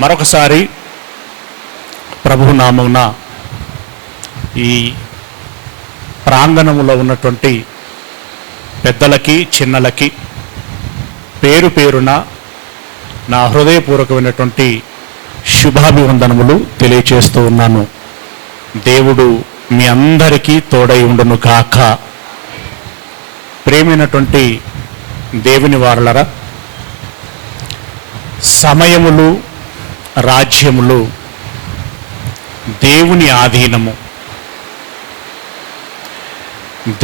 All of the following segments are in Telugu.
మరొకసారి ప్రభువు నామమున ఈ ప్రాంగణములో ఉన్నటువంటి పెద్దలకి చిన్నలకి పేరు పేరున నా హృదయపూర్వకమైనటువంటి శుభాభివందనములు తెలియచేస్తూ ఉన్నాను. దేవుడు మీ అందరికీ తోడై ఉండును గాక. ప్రేమైనటువంటి దేవుని వారలరా, సమయములు రాజ్యములు దేవుని ఆధీనము.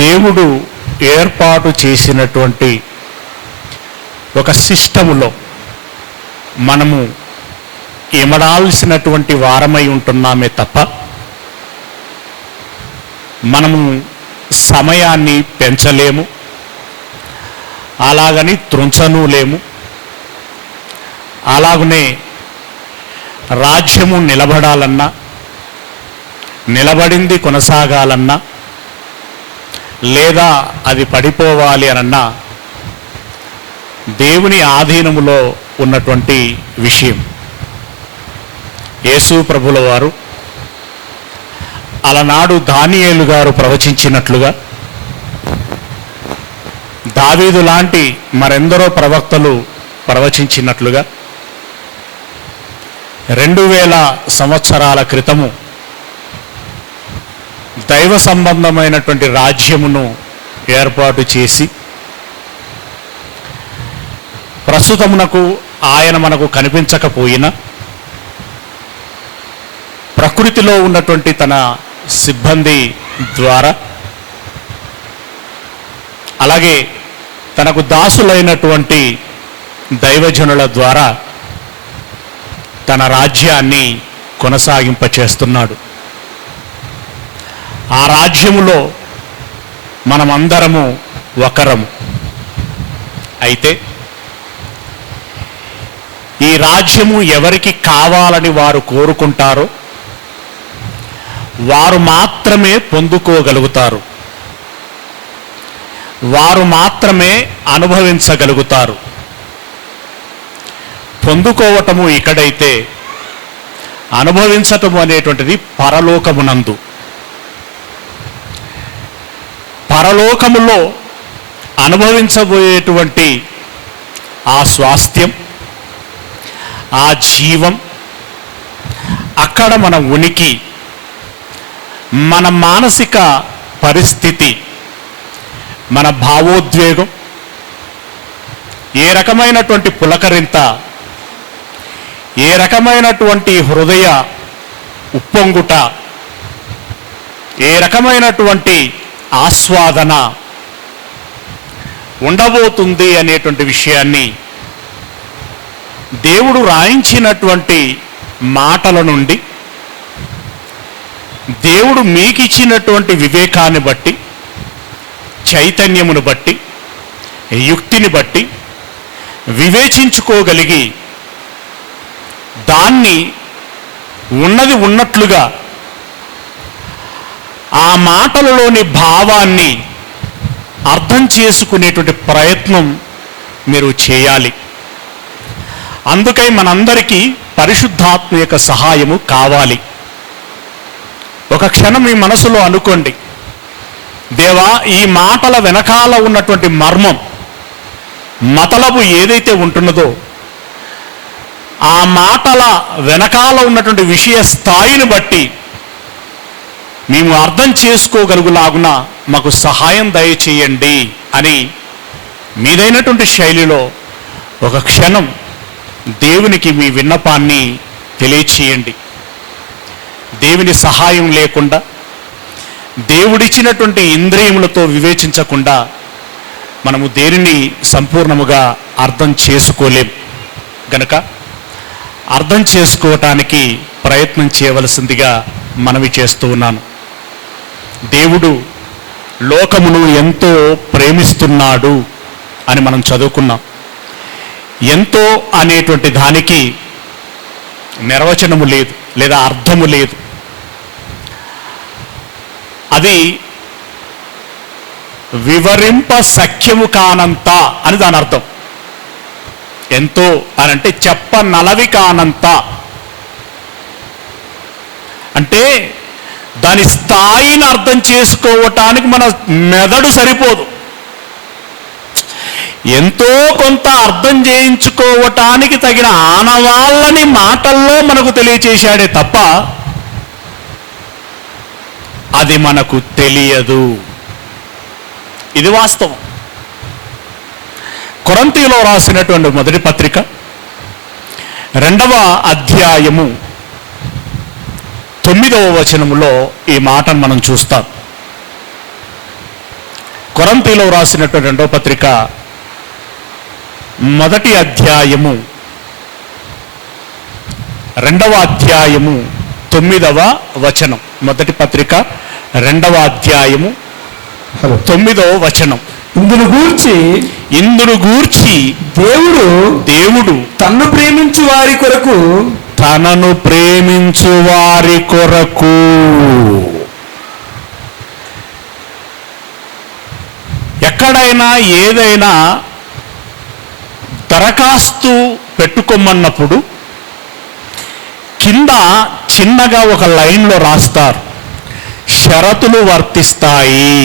దేవుడు ఏర్పాటు చేసినటువంటి ఒక సిస్టములో మనము ఇమడాల్సినటువంటి వారమై ఉంటున్నామే తప్ప మనము సమయాన్ని పెంచలేము, అలాగని త్రుంచను లేము. అలాగనే రాజ్యము నిలబడాలన్నా, నిలబడింది కొనసాగాలన్నా, లేదా అది పడిపోవాలి అనన్నా దేవుని ఆధీనములో ఉన్నటువంటి విషయం. యేసు ప్రభుల వారు అలనాడు దానియేలు గారు ప్రవచించినట్లుగా, దావీదు లాంటి మరెందరో ప్రవక్తలు ప్రవచించినట్లుగా 2000 సంవత్సరాల క్రితము దైవ సంబంధమైనటువంటి రాజ్యమును ఏర్పాటు చేసి, ప్రస్తుతమునకు ఆయన మనకు కనిపించకపోయినా ప్రకృతిలో ఉన్నటువంటి తన సిబ్బంది ద్వారా, అలాగే తనకు దాసులైనటువంటి దైవజనుల ద్వారా తన రాజ్యాన్ని కొనసాగింపచేస్తున్నాడు. ఆ రాజ్యములో మనమందరము ఒకరము. అయితే ఈ రాజ్యము ఎవరికి కావాలని వారు కోరుకుంటారో వారు మాత్రమే పొందుకోగలుగుతారు, వారు మాత్రమే అనుభవించగలుగుతారు. పొందుకోవటము ఇక్కడైతే, అనుభవించటము అనేటువంటిది పరలోకమునందు. పరలోకములో అనుభవించబోయేటువంటి ఆ స్వాస్థ్యం, ఆ జీవం, అక్కడ మన ఉనికి, మన మానసిక పరిస్థితి, మన భావోద్వేగం, ఏ రకమైనటువంటి పులకరింత, ఏ రకమైనటువంటి హృదయ ఉప్పొంగుట, ఏ రకమైనటువంటి ఆస్వాదన ఉండబోతుంది అనేటువంటి విషయాన్ని దేవుడు రాయించినటువంటి మాటల నుండి, దేవుడు మీకిచ్చినటువంటి వివేకాన్ని బట్టి, చైతన్యమును బట్టి, యుక్తిని బట్టి వివేచించుకోగలిగి దాన్ని ఉన్నది ఉన్నట్లుగా ఆ మాటలలోని భావాన్ని అర్థం చేసుకునేటువంటి ప్రయత్నం మీరు చేయాలి. అందుకై మనందరికీ పరిశుద్ధాత్మ యొక్క సహాయము కావాలి. ఒక క్షణం మీ మనసులో అనుకోండి, దేవా, ఈ మాటల వెనకాల ఉన్నటువంటి మర్మం, మతలబు ఏదైతే ఉంటున్నదో ఆ మాటల వెనకాల ఉన్నటువంటి విషయ స్థాయిని బట్టి మేము అర్థం చేసుకోగలుగులాగున మాకు సహాయం దయచేయండి అని మీదైనటువంటి శైలిలో ఒక క్షణం దేవునికి మీ విన్నపాన్ని తెలియచేయండి. దేవుని సహాయం లేకుండా, దేవుడిచ్చినటువంటి ఇంద్రియములతో వివేచించకుండా మనము దేనిని సంపూర్ణముగా అర్థం చేసుకోలేం. గనక అర్థం చేసుకోవటానికి ప్రయత్నం చేయవలసిందిగా మనవి చేస్తూ ఉన్నాను. దేవుడు లోకమును ఎంతో ప్రేమిస్తున్నాడు అని మనం చదువుకున్నాం. ఎంతో అనేటువంటి దానికి నిర్వచనము లేదు, లేదా అర్థము లేదు. అది వివరింప సఖ్యము కానంత అని దాని అర్థం. ఎంతో అని అంటే చెప్పనలవి కానంత అంటే దాని స్థాయిని అర్థం చేసుకోవటానికి మన మెదడు సరిపోదు. ఎంతో కొంత అర్థం చేయించుకోవటానికి తగిన ఆనవాళ్ళని మాటల్లో మనకు తెలియచేశాడే తప్ప అది మనకు తెలియదు. ఇది వాస్తవం. కొరింథీయులో రాసినటువంటి మొదటి పత్రిక 2వ అధ్యాయము 9వ వచనములో ఈ మాటను మనం చూస్తాం. కొరింథీయులో రాసినటువంటి 2వ పత్రిక మొదటి అధ్యాయము 2వ అధ్యాయము 9వ వచనం. మొదటి పత్రిక 2వ అధ్యాయము 9వ వచనం. ఇందును గూర్చి దేవుడు తన్ను ప్రేమించు వారి కొరకు ఎక్కడైనా ఏదైనా దరఖాస్తు పెట్టుకోమన్నప్పుడు కింద చిన్నగా ఒక లైన్లో రాస్తారు, షరతులు వర్తిస్తాయి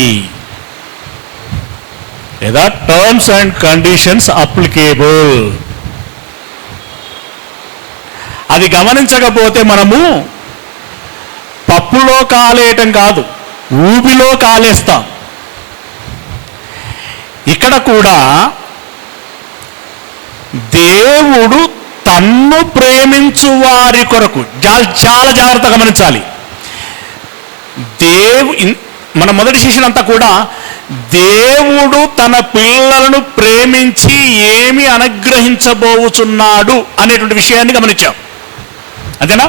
లేదా టర్మ్స్ అండ్ కండిషన్స్ అప్లికేబుల్. అది గమనించకపోతే మనము పప్పులో కాలేయటం కాదు, ఊబిలో కాలేస్తాం. ఇక్కడ కూడా దేవుడు తన్ను ప్రేమించు వారి కొరకు, చాలా జాగ్రత్తగా గమనించాలి. మన మొదటి శిష్యులంతా అంతా కూడా దేవుడు తన పిల్లలను ప్రేమించి ఏమి అనుగ్రహించబోచున్నాడు అనేటువంటి విషయాన్ని గమనించాం. అంతేనా?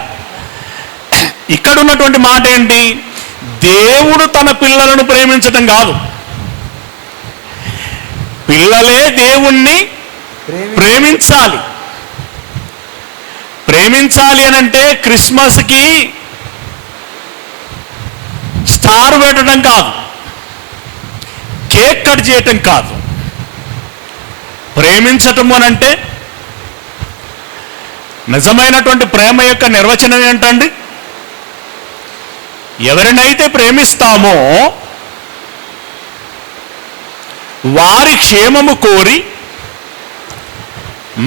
ఇక్కడ ఉన్నటువంటి మాట ఏంటి? దేవుడు తన పిల్లలను ప్రేమించటం కాదు, పిల్లలే దేవుణ్ణి ప్రేమించాలి. ప్రేమించాలి అనంటే క్రిస్మస్కి స్టార్ పెట్టడం కాదు, కేక్ కట్ చేయటం కాదు. ప్రేమించటం అనంటే నిజమైనటువంటి ప్రేమ యొక్క నిర్వచనం ఏంటండి? ఎవరినైతే ప్రేమిస్తామో వారి క్షేమము కోరి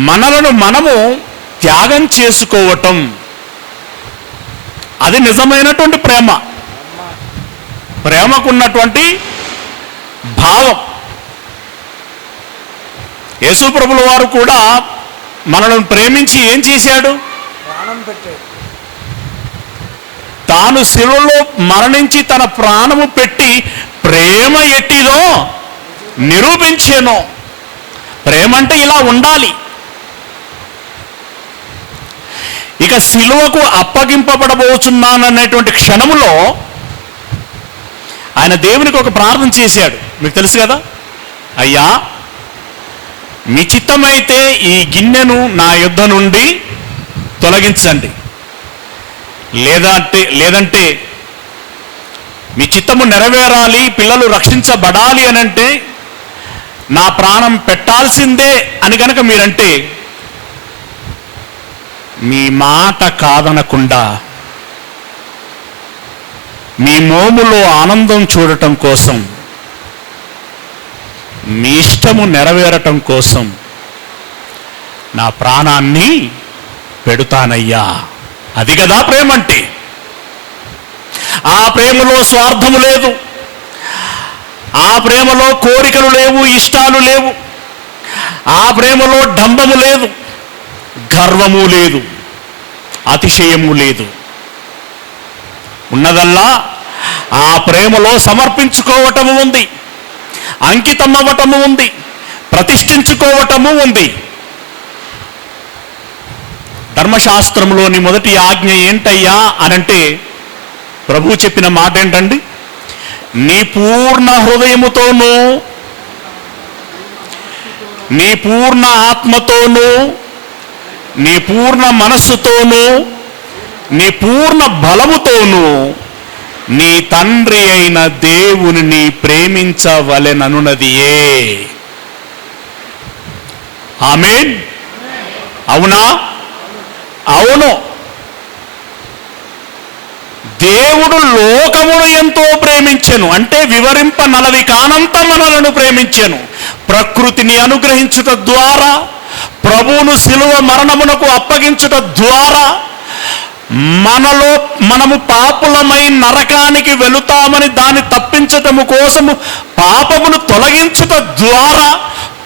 మనలను మనము త్యాగం చేసుకోవటం, అది నిజమైనటువంటి ప్రేమ. ప్రేమకున్నటువంటి భావం. యేసు ప్రభుల వారు కూడా మనల్ని ప్రేమించి ఏం చేశాడు? తాను శిలువలో మరణించి తన ప్రాణము పెట్టి ప్రేమ ఎట్టిదో నిరూపించాను. ప్రేమ అంటే ఇలా ఉండాలి. ఇక శిలువకు అప్పగింపబడబోచున్నాననేటువంటి క్షణములో ఆయన దేవునికి ఒక ప్రార్థన చేశాడు. మీకు తెలుసు కదా, అయ్యా మీ చిత్తమైతే ఈ గిన్నెను నా యొద్ద నుండి తొలగించండి, లేదంటే మీ చిత్తము నెరవేరాలి, పిల్లలు రక్షించబడాలి అనంటే నా ప్రాణం పెట్టాల్సిందే అని కనుక మీరంటే మీ మాట కాదనకుండా మీ మోములో ఆనందం చూడటం కోసం, మీ ఇష్టము నెరవేరటం కోసం నా ప్రాణాన్ని పెడుతానయ్యా. అది కదా ప్రేమ అంటే. ఆ ప్రేమలో స్వార్థము లేదు, ఆ ప్రేమలో కోరికలు లేవు, ఇష్టాలు లేవు, ఆ ప్రేమలో డంబము లేదు, గర్వము లేదు, అతిశయము లేదు. ఉన్నదల్లా ఆ ప్రేమలో సమర్పించుకోవటము ఉంది, అంకితమవ్వటము ఉంది, ప్రతిష్ఠించుకోవటము ఉంది. ధర్మశాస్త్రంలోని మొదటి ఆజ్ఞ ఏంటయ్యా అనంటే ప్రభు చెప్పిన మాట ఏంటండి? నీ పూర్ణ హృదయముతోనూ, నీ పూర్ణ ఆత్మతోనూ, నీ పూర్ణ మనస్సుతోనూ, నీ పూర్ణ బలముతోనూ నీ తండ్రి అయిన దేవుని ప్రేమించవలెననున్నదియే. ఆమేన్. అవునా? అవును. దేవుడు లోకమును ఎంతో ప్రేమించెను, అంటే వివరింప నలవి కానంత మనలను ప్రేమించెను. ప్రకృతిని అనుగ్రహించుట ద్వారా, ప్రభువును శిలువ మరణమునకు అప్పగించుట ద్వారా, మనము పాపులమై నరకానికి వెళుతామని దాన్ని తప్పించటము కోసము పాపమును తొలగించుట ద్వారా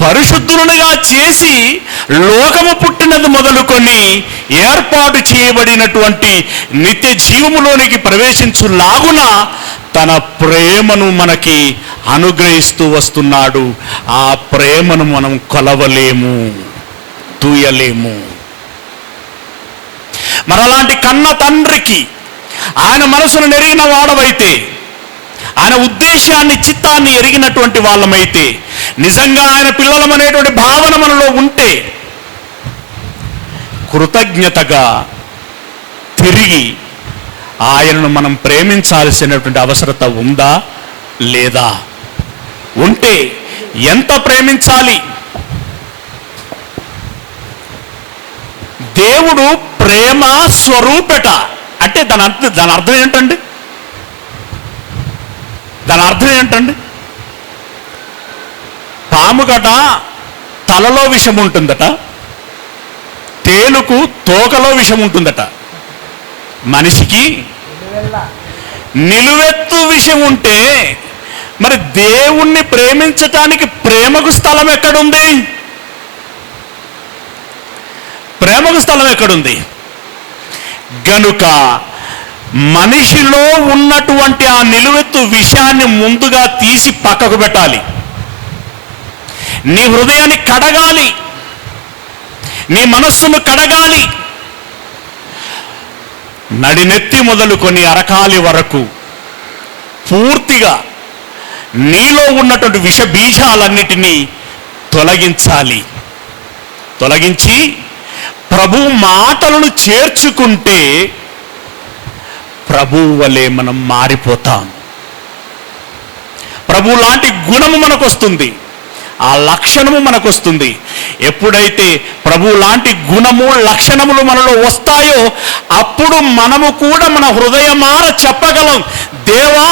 పరిశుద్ధులుగా చేసి లోకము పుట్టినది మొదలుకొని ఏర్పాటు చేయబడినటువంటి నిత్య జీవములోనికి ప్రవేశించులాగున తన ప్రేమను మనకి అనుగ్రహిస్తూ వస్తున్నాడు. ఆ ప్రేమను మనం కొలవలేము, తూయలేము. మరలాంటి కన్న తండ్రికి ఆయన మనసును ఎరిగిన వాడవైతే, ఆయన ఉద్దేశాన్ని చిత్తాన్ని ఎరిగినటువంటి వాళ్ళమైతే, నిజంగా ఆయన పిల్లలమనేటువంటి భావన మనలో ఉంటే కృతజ్ఞతగా తిరిగి ఆయనను మనం ప్రేమించాల్సినటువంటి అవసరత ఉందా లేదా? ఉంటే ఎంత ప్రేమించాలి? దేవుడు ప్రేమ స్వరూపట అంటే దాని అర్థం ఏంటండి? దాని అర్థం ఏంటండి? పాముకట తలలో విషం ఉంటుందట, తేలుకు తోకలో విషం ఉంటుందట, మనిషికి నిలువెత్తు విషం ఉంటే మరి దేవుణ్ణి ప్రేమించటానికి ప్రేమకు స్థలం ఎక్కడుంది? ప్రేమకు స్థలం ఎక్కడుంది? గనుక మనిషిలో ఉన్నటువంటి ఆ నిలువెత్తు విషయాన్ని ముందుగా తీసి పక్కకు పెట్టాలి. నీ హృదయాన్ని కడగాలి, నీ మనస్సును కడగాలి. నడినెత్తి మొదలుకొని అరకాలి వరకు పూర్తిగా నీలో ఉన్నటువంటి విష బీజాలన్నిటినీ తొలగించాలి. తొలగించి ప్రభు మాటలను చేర్చుకుంటే ప్రభువు వలె మనం మారిపోతాం. ప్రభు లాంటి గుణము మనకు వస్తుంది, ఆ లక్షణము మనకు వస్తుంది. ఎప్పుడైతే ప్రభు లాంటి గుణము లక్షణములు మనలో వస్తాయో అప్పుడు మనము కూడా మన హృదయమార చెప్పగలం, దేవా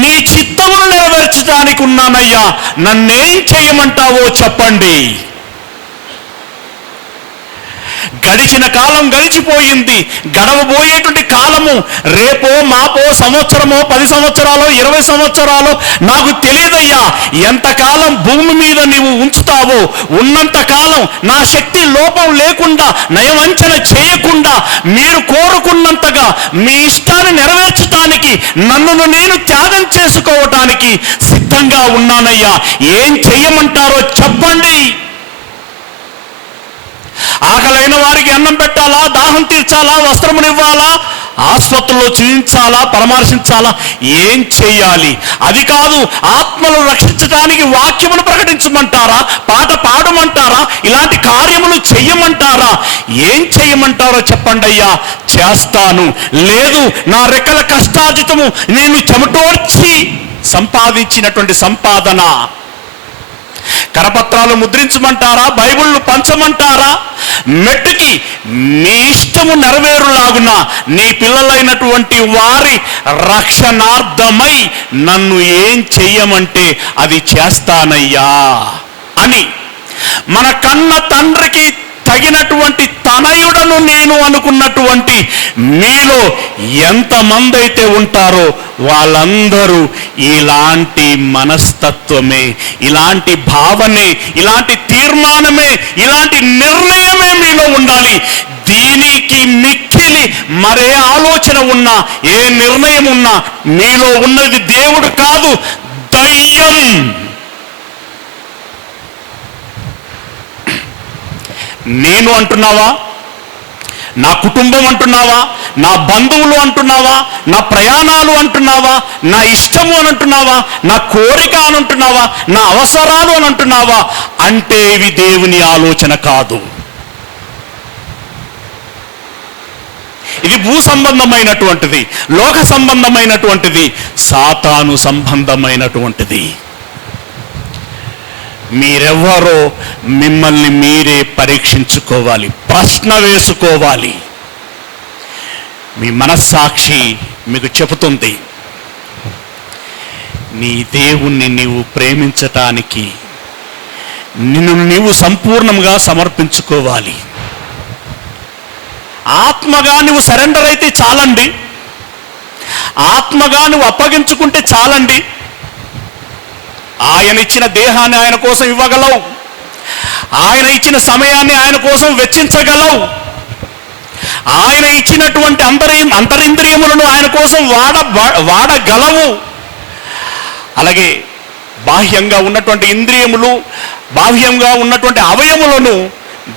నీ చిత్తమును నెరవేర్చడానికి ఉన్నానయ్యా, నన్నేం చేయమంటావో చెప్పండి. గడిచిన కాలం గడిచిపోయింది, గడవబోయేటువంటి కాలము రేపో మాపో సంవత్సరమో 10 సంవత్సరాలు 20 సంవత్సరాలు నాకు తెలియదయ్యా. ఎంతకాలం భూమి మీద నీవు ఉంచుతావో ఉన్నంతకాలం నా శక్తి లోపం లేకుండా, నయవంచన చేయకుండా, మీరు కోరుకున్నంతగా మీ ఇష్టాన్ని నెరవేర్చడానికి నన్ను నేను త్యాగం చేసుకోవటానికి సిద్ధంగా ఉన్నానయ్యా. ఏం చెయ్యమంటారో చెప్పండి. ఆకలైన వారికి అన్నం పెట్టాలా, దాహం తీర్చాలా, వస్త్రమునివ్వాలా, ఆసుపత్రుల్లో చూయించాలా, పరామర్శించాలా, ఏం చెయ్యాలి? అది కాదు, ఆత్మలు రక్షించడానికి వాక్యమును ప్రకటించమంటారా, పాట పాడమంటారా, ఇలాంటి కార్యములు చెయ్యమంటారా? ఏం చెయ్యమంటారో చెప్పండి అయ్యా, చేస్తాను. లేదు, నా రెక్కల కష్టార్జితము నేను చెమటోర్చి సంపాదించినటువంటి సంపాదన, కరపత్రాలు ముద్రించమంటారా, బైబిళ్ళు పంచమంటారా? మెట్టుకి నీ ఇష్టము నెరవేరులాగున నీ పిల్లలైనటువంటి వారి రక్షణార్థమై నన్ను ఏం చెయ్యమంటే అది చేస్తానయ్యా అని మన కన్న తండ్రికి తగినటువంటి తనయుడను నేను అనుకున్నటువంటి మీలో ఎంతమంది అయితే ఉంటారో వాళ్ళందరూ ఇలాంటి మనస్తత్వమే, ఇలాంటి భావనే, ఇలాంటి తీర్మానమే, ఇలాంటి నిర్ణయమే మీలో ఉండాలి. దీనికి మిక్కిలి మరే ఆలోచన ఉన్నా, ఏ నిర్ణయం ఉన్నా మీలో ఉన్నది దేవుడు కాదు, దయ్యం. నేను అంటున్నావా, నా కుటుంబం అంటున్నావా, నా బంధువులు అంటున్నావా, నా ప్రయాణాలు అంటున్నావా, నా ఇష్టము అని అంటున్నావా, నా కోరిక అని అంటున్నావా, నా అవసరాలు అని అంటున్నావా, అంటే ఇవి దేవుని ఆలోచన కాదు. ఇది భూ సంబంధమైనటువంటిది, లోక సంబంధమైనటువంటిది, సాతాను సంబంధమైనటువంటిది. మీరెవ్వరో మిమ్మల్ని మీరే పరీక్షించుకోవాలి, ప్రశ్న వేసుకోవాలి. మీ మనస్సాక్షి మీకు చెబుతుంది, నీ దేవుణ్ణి నీవు ప్రేమించటానికి నిన్ను నీవు సంపూర్ణంగా సమర్పించుకోవాలి. ఆత్మగా నువ్వు సరెండర్ అయితే చాలండి, ఆత్మగా నువ్వు అప్పగించుకుంటే చాలండి. ఆయన ఇచ్చిన దేహాన్ని ఆయన కోసం ఇవ్వగలవు, ఆయన ఇచ్చిన సమయాన్ని ఆయన కోసం వెచ్చించగలవు, ఆయన ఇచ్చినటువంటి అంతరింద్రియములను ఆయన కోసం వాడగలవు. అలాగే బాహ్యంగా ఉన్నటువంటి ఇంద్రియములు, బాహ్యంగా ఉన్నటువంటి అవయములను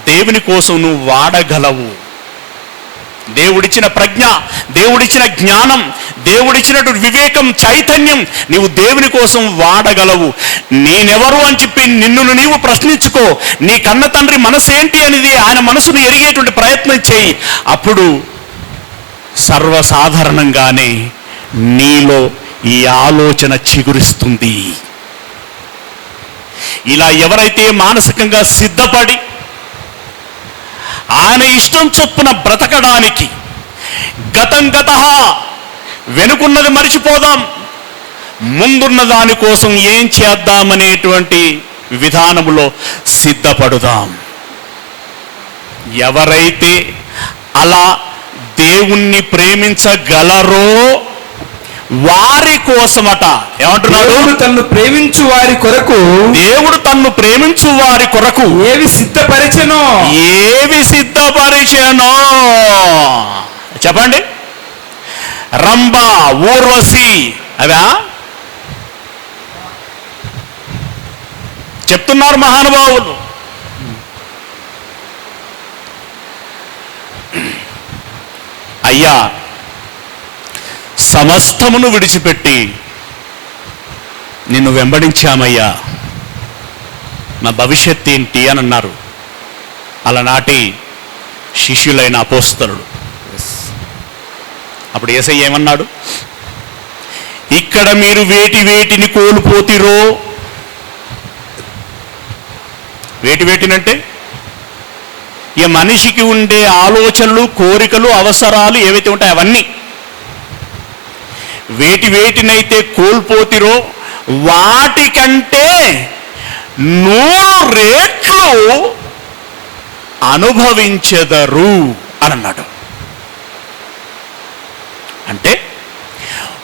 దేవుని కోసం నువ్వు వాడగలవు. దేవుడిచ్చిన ప్రజ్ఞ, దేవుడిచ్చిన జ్ఞానం, దేవుడిచ్చినటువంటి వివేకం, చైతన్యం నీవు దేవుని కోసం వాడగలవు. నేనెవరు అని చెప్పి నిన్ను నీవు ప్రశ్నించుకో. నీ కన్న తండ్రి మనసేంటి అనేది ఆయన మనసును ఎరిగేటువంటి ప్రయత్నం చేయి. అప్పుడు సర్వసాధారణంగానే నీలో ఈ ఆలోచన చిగురిస్తుంది. ఇలా ఎవరైతే మానసికంగా సిద్ధపడి ఆయన ఇష్టం చొప్పున బ్రతకడానికి, గతం గతః, వెనుకున్నది మరిచిపోదాం, ముందున్న దానికోసం ఏం చేద్దామనేటువంటి విధానములో సిద్ధపడుదాం. ఎవరైతే అలా దేవుణ్ణి ప్రేమించగలరో వారి కోసమట ఏమంటున్నాడు? దేవుడు తన్ను ప్రేమించు వారి కొరకు, దేవుడు తన్ను ప్రేమించు వారి కొరకు ఏవి సిద్ధపరిచెనో చెప్పండి. రంభ, ఊర్వశి, అవా చెప్తున్నారు మహానుభావులు. అయ్యా, సమస్తమును విడిచిపెట్టి నిన్ను వెంబడించామయ్యా, నా భవిష్యత్ ఏంటి అని అన్నారు అలనాటి శిష్యులైన అపోస్తలుడు. అప్పుడు యేసయ్య ఏమన్నాడు? ఇక్కడ మీరు వేటిని కోల్పోతిరో, వేటినంటే ఈ మనిషికి ఉండే ఆలోచనలు, కోరికలు, అవసరాలు ఏవైతే ఉంటాయో అవన్నీ వేటినైతే కోల్పోతిరో వాటికంటే 100 రెట్లు అనుభవించెదరు అని అన్నాడు. అంటే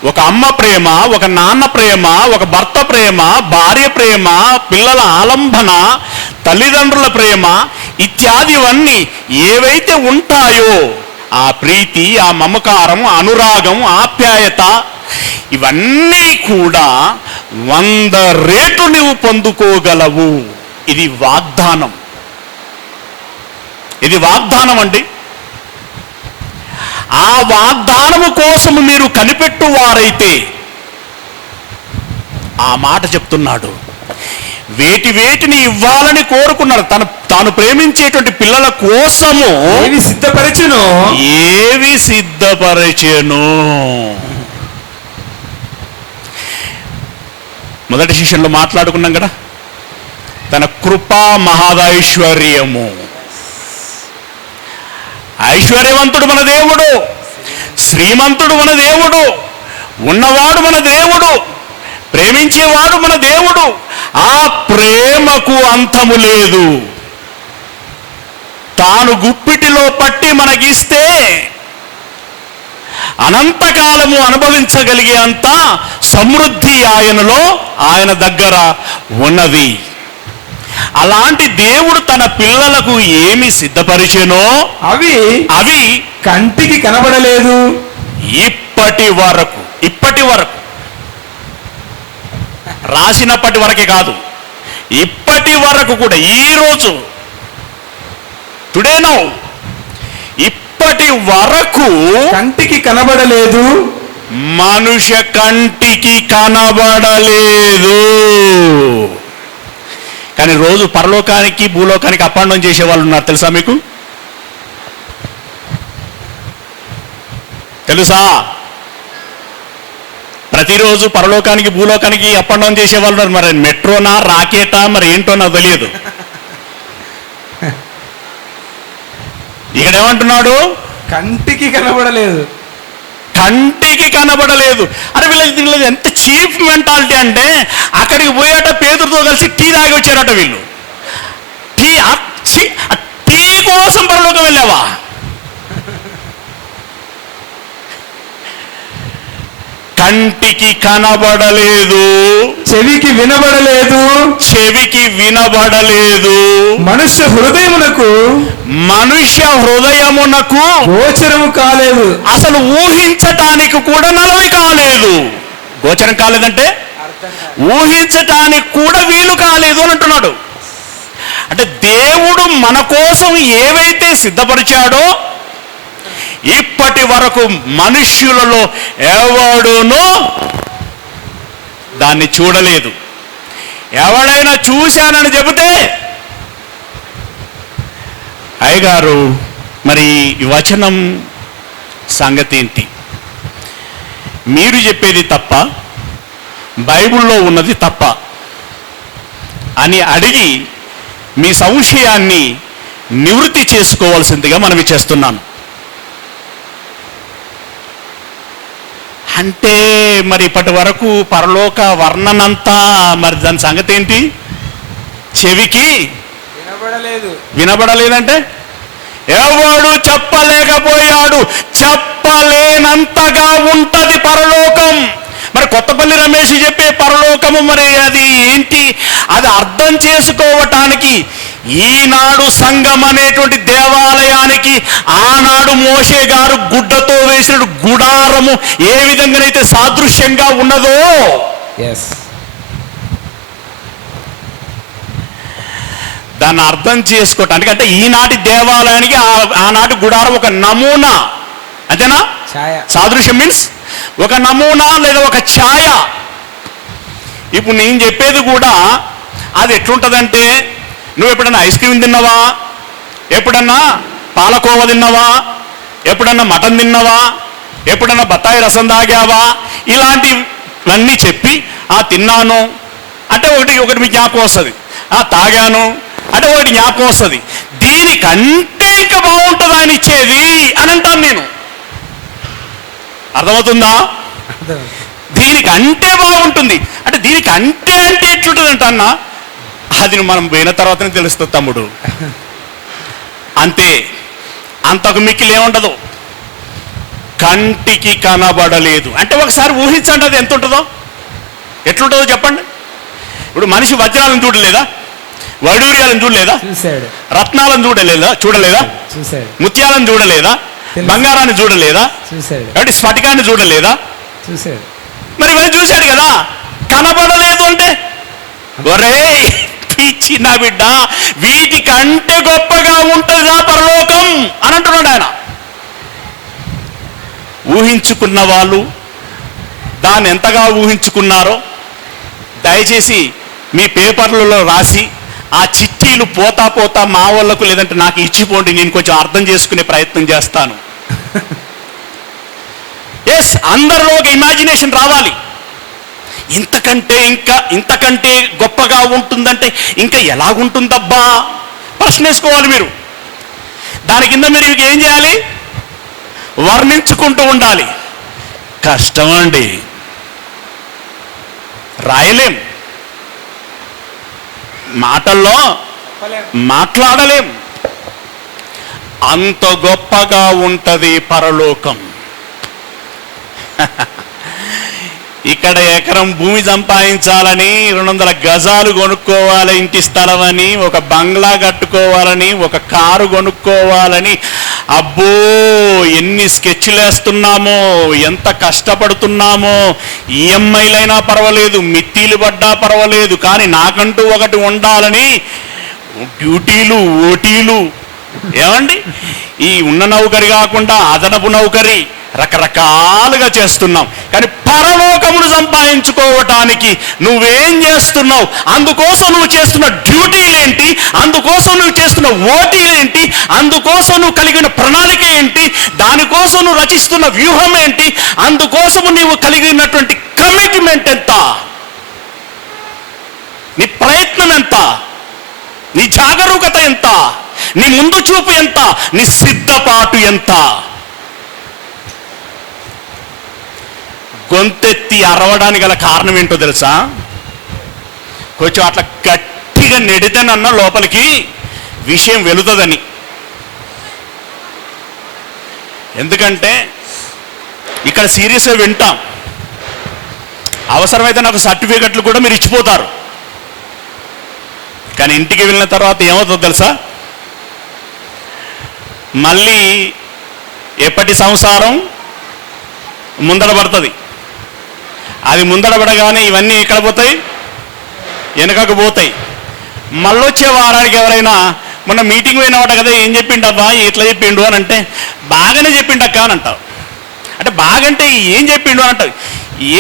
ఒక అమ్మ ప్రేమ, ఒక నాన్న ప్రేమ, ఒక భర్త ప్రేమ, భార్య ప్రేమ, పిల్లల ఆలంబన, తల్లిదండ్రుల ప్రేమ ఇత్యాదివన్నీ ఏవైతే ఉంటాయో ఆ ప్రీతి, ఆ మమకారం, అనురాగం, ఆప్యాయత ఇవన్నీ కూడా 100 రెట్లు నువ్వు పొందుకోగలవు. ఇది వాగ్దానం, ఇది వాగ్దానం అండి. ఆ వాగ్దానము కోసం మీరు కనిపెట్టువారైతే ఆ మాట చెప్తున్నాడు. వేటిని ఇవ్వాలని కోరుకున్నారు. తాను ప్రేమించేటువంటి పిల్లల కోసము ఏవి సిద్ధపరచెను. మొదటి శిష్యుల్లో మాట్లాడుకున్నాం కదా, తన కృపా మహాదైశ్వర్యము. ఐశ్వర్యవంతుడు మన దేవుడు, శ్రీమంతుడు మన దేవుడు, ఉన్నవాడు మన దేవుడు, ప్రేమించేవాడు మన దేవుడు. ఆ ప్రేమకు అంతము లేదు. తాను గుప్పిటిలో పట్టి మనకిస్తే అనంతకాలము అనుభవించగలిగే అంత సమృద్ధి ఆయన దగ్గర ఉన్నది. అలాంటి దేవుడు తన పిల్లలకు ఏమి సిద్ధపరిచెనో అవి కంటికి కనబడలేదు. ఇప్పటి వరకు రాసినప్పటి వరకే కాదు, ఇప్పటి వరకు కూడా, ఈరోజు టుడే నౌ, ఇప్పటి వరకు కంటికి కనబడలేదు, మనుష్య కంటికి కనబడలేదు. కానీ రోజు పరలోకానికి భూలోకానికి అప్ అండ్ డౌన్ చేసే వాళ్ళు ఉన్నారు, తెలుసా మీకు? తెలుసా? ప్రతిరోజు పరలోకానికి భూలోకానికి అప్ అండ్ డౌన్ చేసే వాళ్ళు ఉన్నారు. మరి మెట్రోనా, రాకెటా, మరి ఏంటో నాకు తెలియదు. ఇక్కడ ఏమంటున్నాడు? కంటికి కనబడలేదు. కంటికి కనబడలేదు. అరే వీళ్ళది ఎంత చీప్ మెంటాలిటీ అంటే, అక్కడికి పోయాట పేదరితో కలిసి టీ తాగి వచ్చారట వీళ్ళు. టీ కోసం పరలోకం వెళ్ళావా? కంటికి కనబడలేదు, చెవికి వినబడలేదు, మనుష్య హృదయమునకు గోచరము కాలేదు. అసలు ఊహించటానికి కూడా నలవి కాలేదు. గోచరం కాలేదంటే ఊహించటానికి కూడా వీలు కాలేదు అని అంటున్నాడు. అంటే దేవుడు మన కోసం ఏవైతే సిద్ధపరిచాడో ఇప్పటి వరకు మనుష్యులలో ఎవడునూ దాన్ని చూడలేదు. ఎవడైనా చూశానని చెబితే, అయ్యగారు మరి ఈ వచనం సంగతి ఏంటి, మీరు చెప్పేది తప్ప, బైబిల్లో ఉన్నది తప్ప అని అడిగి మీ సంశయాన్ని నివృత్తి చేసుకోవాల్సిందిగా మనవి చేస్తున్నాను. అంటే మరి ఇప్పటి వరకు పరలోక వర్ణనంతా మరి దాని సంగతి ఏంటి? చెవికి వినబడలేదంటే ఎవడు చెప్పలేకపోయాడు. చెప్పలేనంతగా ఉంటది పరలోకం. మరి కొత్తపల్లి రమేష్ చెప్పే పరలోకము మరి అది ఏంటి, అది అర్థం చేసుకోవటానికి ఈనాడు సంఘం అనేటువంటి దేవాలయానికి ఆనాడు మోషే గారు గుడ్డతో వేసిన గుడారము ఏ విధంగానైతే సాదృశ్యంగా ఉన్నదో, దాన్ని అర్థం చేసుకోవటానికి, అంటే ఈనాటి దేవాలయానికి ఆనాటి గుడారం ఒక నమూనా, అంతేనా? సాదృశ్యం మీన్స్ ఒక నమూనా లేదా ఒక ఛాయ. ఇప్పుడు నేను చెప్పేది కూడా అది ఎట్లుంటుందంటే, నువ్వు ఎప్పుడన్నా ఐస్ క్రీమ్ తిన్నావా, ఎప్పుడన్నా పాలకోవ తిన్నావా, ఎప్పుడన్నా మటన్ తిన్నావా, ఎప్పుడన్నా బత్తాయి రసం తాగావా, ఇలాంటివన్నీ చెప్పి తిన్నాను అంటే ఒకటి మీ జ్ఞాపకం వస్తుంది, తాగాను అంటే ఒకటి జ్ఞాపకం వస్తుంది. దీనికంటే ఇంకా బాగుంటుంది ఆయన ఇచ్చేది అని అంటాను నేను. అర్థమవుతుందా? దీనికంటే బాగుంటుంది అంటే దీనికంటే అంటే ఎట్లుంటుంది అంట అన్న, అది మనం పోయిన తర్వాతనే తెలుస్తుంది తమ్ముడు. అంతే, అంతకు మిక్కిలి ఏముండదు. కంటికి కనబడలేదు అంటే ఒకసారి ఊహించండి అది ఎంత ఉంటుందో, ఎట్లుంటుందో చెప్పండి. ఇప్పుడు మనిషి వజ్రాలను చూడలేదా, వైడూర్యాలను చూడలేదా, రత్నాలను చూడలేదా, ముత్యాలను చూడలేదా, బంగారాన్ని చూడలేదా, అంటే స్ఫటికాన్ని చూడలేదా, మరి ఇవన్నీ చూశాడు కదా. కనబడలేదు అంటే ఒరే పిచ్చి నా బిడ్డ, వీటికంటే గొప్పగా ఉంటుందా పరలోకం అని అంటున్నాడు ఆయన. ఊహించుకున్న వాళ్ళు దాన్ని ఎంతగా ఊహించుకున్నారో దయచేసి మీ పేపర్లలో రాసి ఆ చిట్టీలు పోతా మా వాళ్ళకు లేదంటే నాకు ఇచ్చిపోండి, నేను కొంచెం అర్థం చేసుకునే ప్రయత్నం చేస్తాను. ఎస్, అందరిలో ఒక ఇమాజినేషన్ రావాలి. ఇంతకంటే గొప్పగా ఉంటుందంటే ఇంకా ఎలాగుంటుందబ్బా ప్రశ్న వేసుకోవాలి మీరు. దాని కింద మీరు ఏం చేయాలి? వర్ణించుకుంటూ ఉండాలి. కష్టం అండి, రాయలేం, మాటల్లో మాట్లాడలేం. అంత గొప్పగా ఉంటది పరలోకం. ఇక్కడ ఎకరం భూమి సంపాదించాలని, 200 గజాలు కొనుక్కోవాలి ఇంటి స్థలం అని, ఒక బంగ్లా కట్టుకోవాలని, ఒక కారు కొనుక్కోవాలని, అబ్బో ఎన్ని స్కెచ్లు వేస్తున్నామో, ఎంత కష్టపడుతున్నామో. ఈఎంఐలైనా పర్వాలేదు, మిత్తీలు పడ్డా పర్వాలేదు, కానీ నాకంటూ ఒకటి ఉండాలని డ్యూటీలు, ఓటీలు, ఏమండి ఈ ఉన్న నౌకరి కాకుండా అదనపు నౌకరి రకరకాలుగా చేస్తున్నాం. కానీ పరలోకమును సంపాదించుకోవటానికి నువ్వేం చేస్తున్నావు? అందుకోసం నువ్వు చేస్తున్న డ్యూటీలేంటి? అందుకోసం నువ్వు చేస్తున్న ఓటీలేంటి? అందుకోసం నువ్వు కలిగిన ప్రణాళిక ఏంటి? దానికోసం నువ్వు రచిస్తున్న వ్యూహం ఏంటి? అందుకోసము నీవు కలిగినటువంటి కమిట్మెంట్ ఎంత? నీ ప్రయత్నం ఎంత? నీ జాగరూకత ఎంత? నీ ముందు చూపు ఎంత? నీ సిద్ధపాటు ఎంత? గొంతెత్తి అరవడానికి గల కారణం ఏంటో తెలుసా? కొంచెం అట్లా గట్టిగా నెడితేనన్న లోపలికి విషయం వెళుతుందని. ఎందుకంటే ఇక్కడ సీరియస్గా వింటాం, అవసరమైతే నాకు సర్టిఫికెట్లు కూడా మీరు ఇచ్చిపోతారు. కానీ ఇంటికి వెళ్ళిన తర్వాత ఏమవుతుందో తెలుసా? మళ్ళీ ఎప్పటి సంసారం ముందర పడుతుంది. అది ముందర పడగానే ఇవన్నీ ఎక్కడ పోతాయి? వెనకకు పోతాయి. మళ్ళొచ్చే వారానికి ఎవరైనా మొన్న మీటింగ్ పోయినవాట కదా, ఏం చెప్పిండబ్బా, ఎట్లా చెప్పిండు అని అంటే, బాగానే చెప్పిండక్క అని అంటావు. అంటే బాగంటే ఏం చెప్పిండు అని అంటావు.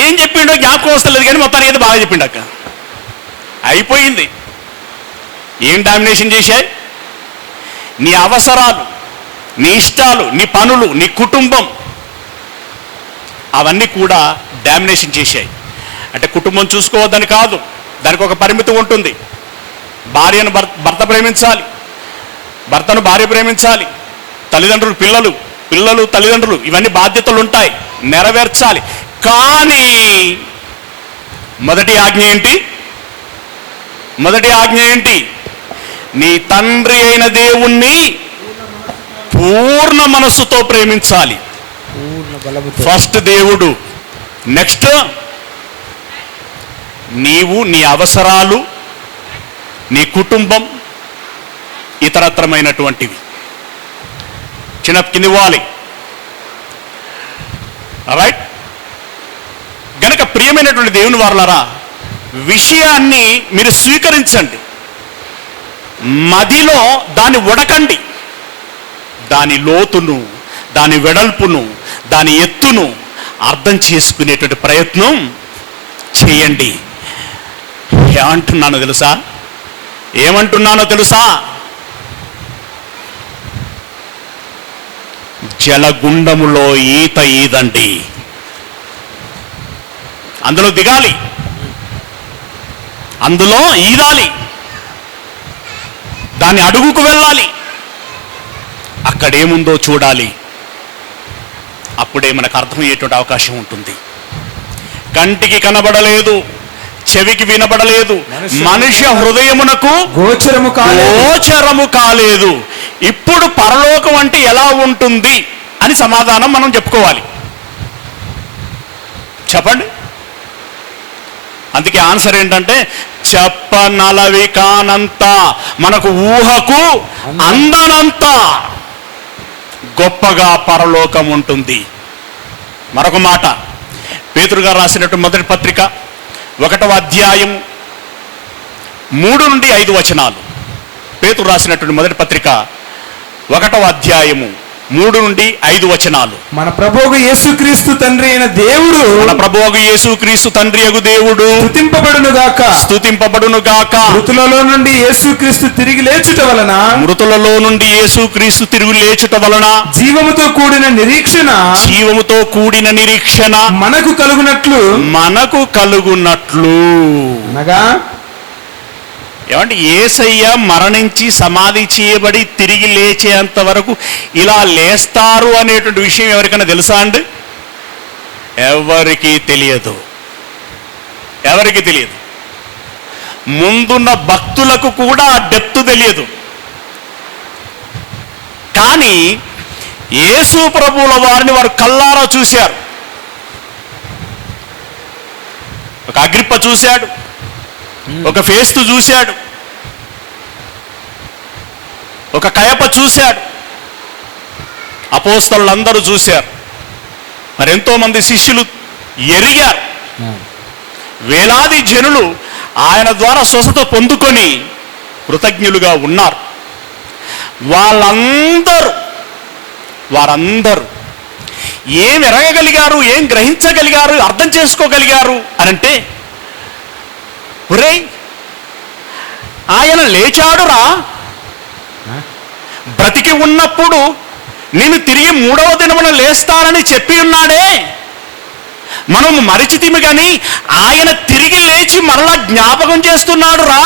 ఏం చెప్పిండో జ్ఞాపకం వస్తలేదు, కానీ మొత్తానికి అయితే బాగా చెప్పిండక్క. అయిపోయింది. ఏం డామినేషన్ చేశాయి? నీ అవసరాలు, నీ ఇష్టాలు, నీ పనులు, నీ కుటుంబం, అవన్నీ కూడా డామినేషన్ చేశాయి. అంటే కుటుంబం చూసుకోవద్దని కాదు, దానికి ఒక పరిమితి ఉంటుంది. భార్యను భర్త ప్రేమించాలి, భర్తను భార్య ప్రేమించాలి, తల్లిదండ్రులు పిల్లలు, పిల్లలు తల్లిదండ్రులు, ఇవన్నీ బాధ్యతలు ఉంటాయి, నెరవేర్చాలి. కానీ మొదటి ఆజ్ఞ ఏంటి? మొదటి ఆజ్ఞ ఏంటి? నీ తండ్రి అయిన దేవుణ్ణి పూర్ణ మనస్సుతో ప్రేమించాలి. ఫస్ట్ దేవుడు, నెక్స్ట్ నీవు, నీ అవసరాలు, నీ కుటుంబం, ఇతరత్రమైనటువంటివి చిన్న కిందివ్వాలి. రైట్? గనక ప్రియమైనటువంటి దేవుని వారలారా, విషయాన్ని మీరు స్వీకరించండి, మదిలో దాన్ని ఉడకండి, దాని లోతును, దాని వెడల్పును, దాని ఎత్తును అర్థం చేసుకునేటువంటి ప్రయత్నం చేయండి. ఏమంటున్నానో తెలుసా? ఏమంటున్నానో తెలుసా? జలగుండములో ఈత ఈదండి, అందులో దిగాలి, అందులో ఈదాలి, దాని అడుగుకు వెళ్ళాలి, అక్కడేముందో చూడాలి. అప్పుడే మనకు అర్థమయ్యేటువంటి అవకాశం ఉంటుంది. కంటికి కనబడలేదు, చెవికి వినబడలేదు, మనుష్య హృదయమునకు గోచరము కాలేదు. ఇప్పుడు పరలోకం అంటే ఎలా ఉంటుంది అని సమాధానం మనం చెప్పుకోవాలి. చెప్పండి. అందుకే ఆన్సర్ ఏంటంటే, చెప్పనలవి కానంత, మనకు ఊహకు అందనంత గొప్పగా పరలోకం ఉంటుంది. మరొక మాట, పేతురు గారు రాసినట్టు మొదటి పత్రిక 1వ అధ్యాయం 3 నుండి 5 వచనాలు. పేతురు రాసినటువంటి మొదటి పత్రిక 1వ అధ్యాయము 3 నుండి 5 వచనాలు. మన ప్రభువు యేసుక్రీస్తు తండ్రి అయిన దేవుడు, మన ప్రభువు యేసుక్రీస్తు తండ్రి యగు దేవుడు స్తుతింపబడును గాక, స్తుతింపబడును గాక. మృతులలో నుండి యేసుక్రీస్తు తిరిగి లేచుట వలన, మృతులలో నుండి యేసుక్రీస్తు తిరిగి లేచుట వలన జీవముతో కూడిన నిరీక్షణ, జీవముతో కూడిన నిరీక్షణ మనకు కలుగునట్లు అనగా, ఏమంటే యేసయ్య మరణించి సమాధి చేయబడి తిరిగి లేచేంత వరకు ఇలా లేస్తారు అనేటువంటి విషయం ఎవరికైనా తెలుసా అండి? ఎవరికీ తెలియదు, ఎవరికి తెలియదు. ముందున్న భక్తులకు కూడా ఆ డెప్త్ తెలియదు. కానీ యేసు ప్రభువుల వారిని వారు కల్లారా చూశారు. ఒక అగ్రిప్ప చూశాడు, ఒక ఫేస్తు చూశాడు, ఒక కయప చూశాడు, అపోస్తలులందరూ చూశారు. మరెంతో మంది శిష్యులు ఎరిగారు. వేలాది జనులు ఆయన ద్వారా స్వస్థత పొందుకొని కృతజ్ఞులుగా ఉన్నారు. వారందరూ ఏం ఎరగగలిగారు, ఏం గ్రహించగలిగారు, అర్థం చేసుకోగలిగారు అనంటే, ఒరేయ్ ఆయన లేచాడురా, బ్రతికి ఉన్నప్పుడు నేను తిరిగి 3వ దినమున లేస్తానని చెప్పి ఉన్నాడే, మనం మరిచితిమి కానీ ఆయన తిరిగి లేచి మరలా జ్ఞాపకం చేస్తున్నాడు రా.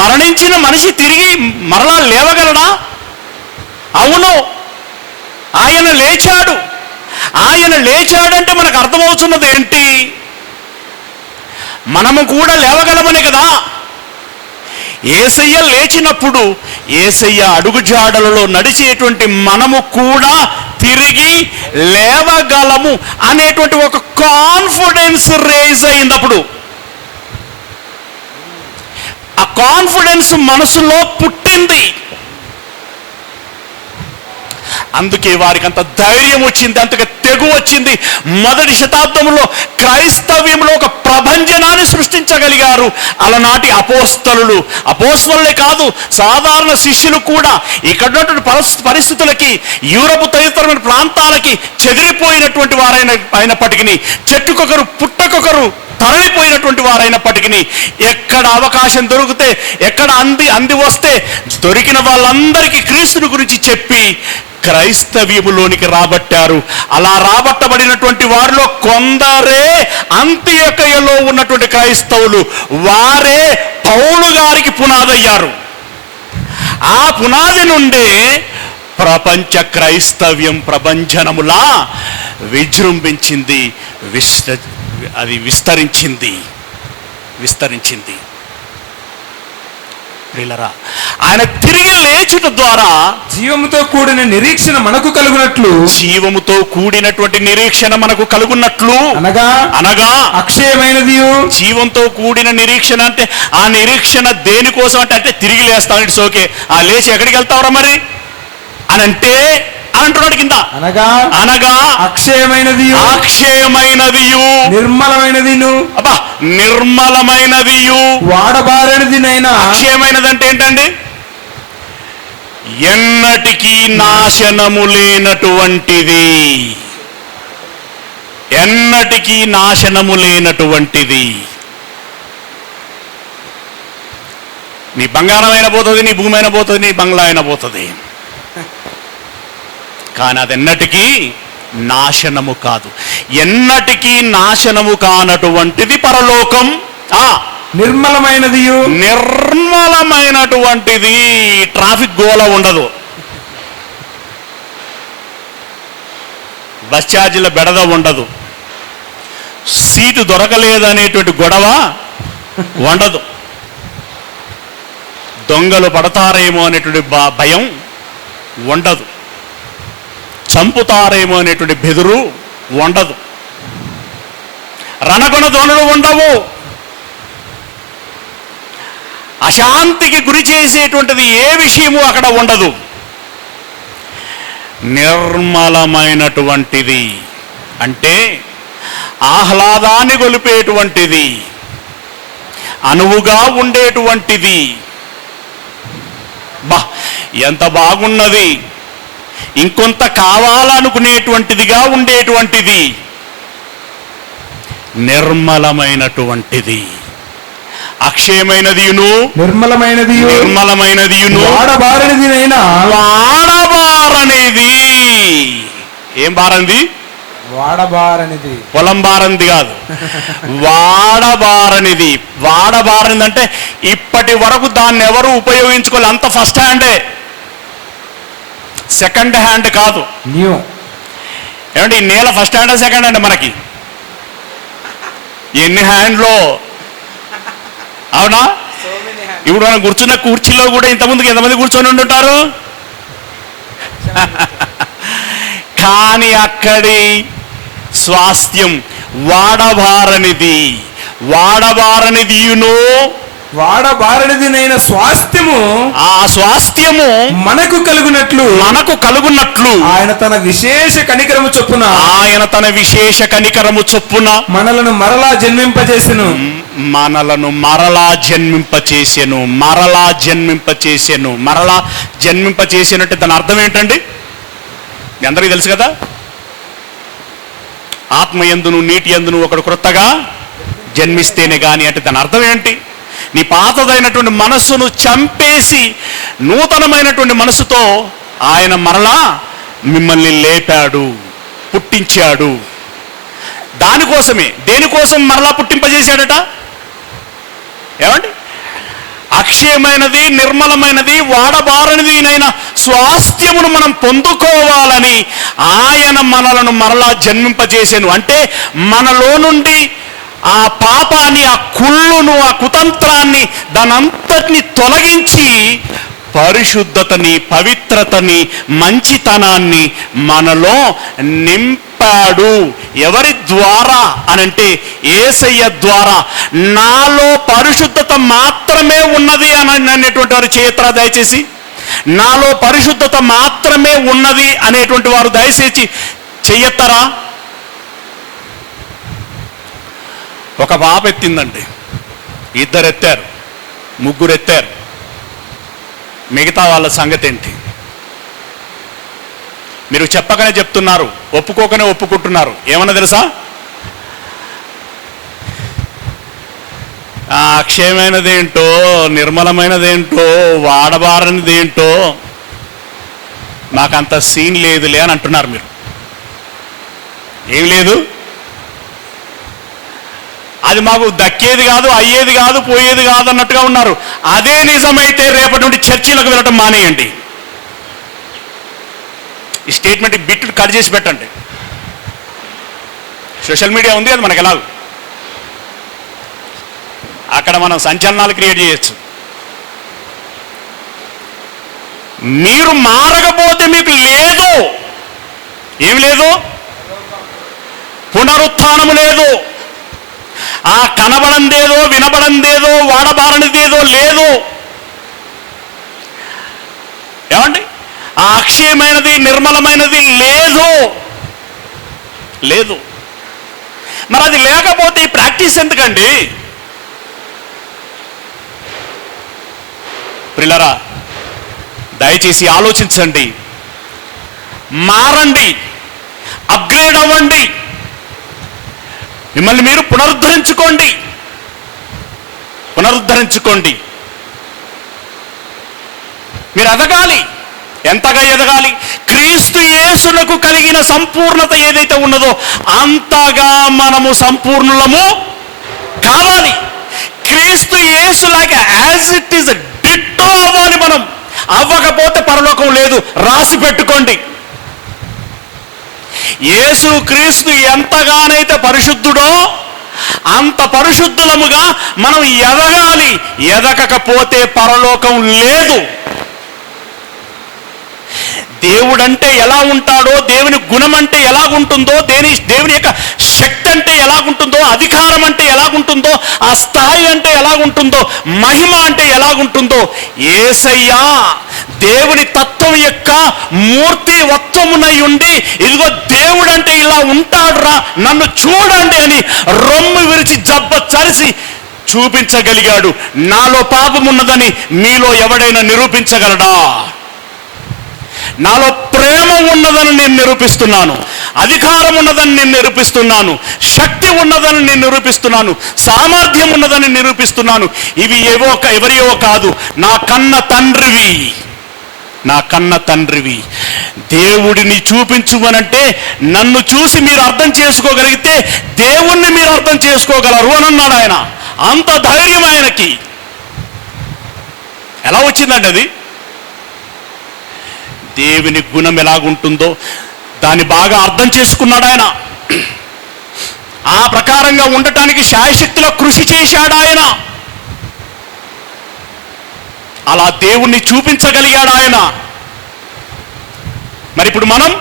మరణించిన మనిషి తిరిగి మరలా లేవగలడా? అవును, ఆయన లేచాడు. ఆయన లేచాడంటే మనకు అర్థమవుతున్నది ఏంటి? మనము కూడా లేవగలమనే కదా. యేసయ్య లేచినప్పుడు యేసయ్య అడుగుజాడలలో నడిచేటువంటి మనము కూడా తిరిగి లేవగలము అనేటువంటి ఒక కాన్ఫిడెన్స్ రేజ్ అయిందప్పుడు. ఆ కాన్ఫిడెన్స్ మనసులో పుట్టింది. అందుకే వారికి అంత ధైర్యం వచ్చింది, అంతగా తెగు వచ్చింది. మొదటి శతాబ్దంలో క్రైస్తవ్యంలో ఒక ప్రభంజనాన్ని సృష్టించగలిగారు అలనాటి అపోస్తలులే కాదు, సాధారణ శిష్యులు కూడా ఇక్కడ ఉన్నటువంటి పరిస్థితులకి, యూరప్ తదితరమైన ప్రాంతాలకి చెదిరిపోయినటువంటి వారైనప్పటికీ, చెట్టుకొకరు పుట్టకొకరు తరలిపోయినటువంటి వారైనప్పటికీ, ఎక్కడ అవకాశం దొరికితే, ఎక్కడ అంది వస్తే దొరికిన వాళ్ళందరికీ క్రీస్తుని గురించి చెప్పి క్రైస్తవ్యములోనికి రాబట్టారు. అలా రాబట్టబడినటువంటి వారిలో కొందరే అంతియొకయలో ఉన్నటువంటి క్రైస్తవులు. వారే పౌలు గారికి పునాదయ్యారు. ఆ పునాది నుండే ప్రపంచ క్రైస్తవ్యం ప్రభంజనములా విజృంభించింది, అది విస్తరించింది. ప్రియులారా, ఆయన తిరిగి లేచుట ద్వారా జీవముతో కూడిన నిరీక్షణ మనకు కలుగునట్లు, జీవముతో కూడినటువంటి నిరీక్షణ మనకు కలుగున్నట్లు, అనగా అక్షయమైనది. జీవంతో కూడిన నిరీక్షణ అంటే ఆ నిరీక్షణ దేనికోసం అంటే తిరిగి లేస్తాం. It's okay. ఆ లేచి ఎక్కడికి వెళ్తావురా మరి అని అంటే అంటున్నాడు కింద. అనగా అక్షయమైనది, నిర్మలమైనది, నిర్మలమైనది, వాడబారనిదినైనా. అక్షయమైనది అంటే ఏంటండి? ఎన్నటికీ నాశనము లేనటువంటిది. ఎన్నటికీ నాశనము లేనటువంటిది. నీ బంగారం అయినా పోతుంది, నీ భూమి అయినా పోతుంది, నీ బంగ్లా అయినా పోతుంది, కానీ అది ఎన్నటికీ నాశనము కాదు. ఎన్నటికీ నాశనము కానటువంటిది పరలోకం. నిర్మలమైనటువంటిది. ట్రాఫిక్ గోల ఉండదు, బస్ ఛార్జీల బెడద ఉండదు, సీటు దొరకలేదనేటువంటి గొడవ ఉండదు, దొంగలు పడతారేమో అనేటువంటి భయం ఉండదు, చంపుతారేమో అనేటువంటి బెదురు ఉండదు, రణగుణ ధ్వనులు ఉండవు, అశాంతికి గురి చేసేటువంటిది ఏ విషయము అక్కడ ఉండదు. నిర్మలమైనటువంటిది అంటే ఆహ్లాదాన్ని గొలిపేటువంటిది, అనువుగా ఉండేటువంటిది. ఎంత బాగున్నది, ఇంకొంత కావాలనుకునేటువంటిదిగా ఉండేటువంటిది, నిర్మలమైనటువంటిది. అక్షయమైనదియును, నిర్మలమైనదియును, వాడబారనిది. ఏం బారంది? వాడబారనిది. పొలం బారంది కాదు, వాడబారనిది. వాడబారనిది అంటే ఇప్పటి వరకు దాన్ని ఎవరు ఉపయోగించుకోవాలి. అంత ఫస్ట్ హ్యాండే, సెకండ్ హ్యాండ్ కాదు. న్యూ. ఏమంటే ఈ నేల ఫస్ట్ హ్యాండ్ సెకండ్ హ్యాండ్ మనకి ఎన్ని హ్యాండ్లో, అవునా? ఇప్పుడు మనం కూర్చున్న కుర్చీలో కూడా ఇంతకుముందుకు ఎంతమంది కూర్చొని ఉంటుంటారు, కానీ అక్కడి స్వాస్థ్యం వాడబారనిది. వాడబారనిదియును, వాడబారనిదినైన స్వాస్థ్యము, ఆ స్వాస్థ్యము మనకు కలుగునట్లు ఆయన తన విశేష కనికరము చొప్పున మనలను మరలా జన్మింపచేసెను. మరలా జన్మింపచేసెను అంటే దాని అర్థం ఏంటండి? మీ అందరికీ తెలుసు కదా. ఆత్మయందును నీటి యందును ఒకడు క్రొత్తగా జన్మిస్తేనే గాని అంటే దాని అర్థం ఏంటి? నీ పాతదైనటువంటి మనస్సును చంపేసి నూతనమైనటువంటి మనసుతో ఆయన మరలా మిమ్మల్ని లేపాడు, పుట్టించాడు. దానికోసమే. దేనికోసం మరలా పుట్టింపజేశాడట? ఏమండి? అక్షయమైనది, నిర్మలమైనది, వాడబారనిదినైన స్వాస్థ్యమును మనం పొందుకోవాలని ఆయన మనలను మరలా జన్మింపజేసాను. అంటే మనలో నుండి ఆ పాపాన్ని, ఆ కుళ్ళును, ఆ కుతంత్రాన్ని, దానంతటిని తొలగించి పరిశుద్ధతని, పవిత్రతని, మంచితనాన్ని మనలో నింపాడు. ఎవరి ద్వారా అనంటే యేసయ్య ద్వారా. నాలో పరిశుద్ధత మాత్రమే ఉన్నది అని అనేటువంటి వారు చేయత్రా దయచేసి. నాలో పరిశుద్ధత మాత్రమే ఉన్నది అనేటువంటి వారు దయచేసి చెయ్యత్తరా. ఒక పాప ఎత్తిందండి, ఇద్దరు ఎత్తారు, ముగ్గురు ఎత్తారు, మిగతా వాళ్ళ సంగతి ఏంటి? మీరు చెప్పకనే చెప్తున్నారు, ఒప్పుకోకనే ఒప్పుకుంటున్నారు. ఏమన్నా తెలుసా? అక్షయమైనదేంటో, నిర్మలమైనదేంటో, వాడబారనిదేంటో నాకంత సీన్ లేదులే అని అంటున్నారు. మీరు ఏం లేదు, అది మాకు దక్కేది కాదు, అయ్యేది కాదు, పోయేది కాదు అన్నట్టుగా ఉన్నారు. అదే నిజమైతే రేపటి నుండి చర్చిలకు వెళ్ళటం మానేయండి. ఈ స్టేట్మెంట్ బిట్లు కట్ చేసి పెట్టండి. సోషల్ మీడియా ఉంది, అది మనకు ఎలాగో అక్కడ మనం సంచలనాలు క్రియేట్ చేయొచ్చు. మీరు మారకపోతే మీకు లేదు, ఏం లేదు, పునరుత్థానము లేదు. ఆ కనబడందేదో, వినబడందేదో, వాడబారనిదేదో లేదు. ఏమండి? ఆ అక్షయమైనది, నిర్మలమైనది లేదు, లేదు. మరి అది లేకపోతే ఈ ప్రాక్టీస్ ఎందుకండి? ప్రియులారా, దయచేసి ఆలోచించండి, మారండి, అప్గ్రేడ్ అవ్వండి, మిమ్మల్ని మీరు పునరుద్ధరించుకోండి, పునరుద్ధరించుకోండి. మీరు ఎదగాలి. ఎంతగా ఎదగాలి? క్రీస్తు యేసునకు కలిగిన సంపూర్ణత ఏదైతే ఉన్నదో అంతగా మనము సంపూర్ణులము కావాలి. క్రీస్తు యేసులాగా యాజ్ ఇట్ ఈస్ డిట్టో అవ్వాలి మనం. అవ్వకపోతే పరలోకం లేదు, రాసి పెట్టుకోండి. యేసు క్రీస్తు ఎంతగానైతే పరిశుద్ధుడో అంత పరిశుద్ధులముగా మనం ఎదగాలి. ఎదగకపోతే పరలోకం లేదు. దేవుడంటే ఎలా ఉంటాడో, దేవుని గుణం అంటే ఎలాగుంటుందో, దేవుని యొక్క శక్తి అంటే ఎలాగుంటుందో, అధికారం అంటే ఎలాగుంటుందో, ఆ స్థాయి అంటే ఎలాగుంటుందో, మహిమ అంటే ఎలాగుంటుందో, యేసయ్య దేవుని తత్వం యొక్క మూర్తి వత్వమునై ఉండి, ఇదిగో దేవుడంటే ఇలా ఉంటాడురా, నన్ను చూడండి అని రొమ్ము విరిచి జబ్బ చరిసి చూపించగలిగాడు. నాలో పాపం ఉన్నదని మీలో ఎవడైనా నిరూపించగలడా? నాలో ప్రేమ ఉన్నదని నేను నిరూపిస్తున్నాను, అధికారం ఉన్నదని నేను నిరూపిస్తున్నాను, శక్తి ఉన్నదని నేను నిరూపిస్తున్నాను, సామర్థ్యం ఉన్నదని నిరూపిస్తున్నాను. ఇవి ఎవరియో కాదు, నా కన్న తండ్రివి, నా కన్న తండ్రివి. దేవుడిని చూపించుమనంటే నన్ను చూసి మీరు అర్థం చేసుకోగలిగితే దేవుణ్ణి మీరు అర్థం చేసుకోగలరు అని అన్నాడు ఆయన. అంత ధైర్యం ఆయనకి. ఎలా వచ్చిందండి అది? దేవుని గుణం ఎలాగుంటుందో దాన్ని బాగా అర్థం చేసుకున్నాడు ఆయన. ఆ ప్రకారంగా ఉండటానికి శాయశక్తిలో కృషి చేశాడు ఆయన. అలా దేవుణ్ణి చూపించగలిగాడు ఆయన. మరి ఇప్పుడు మనం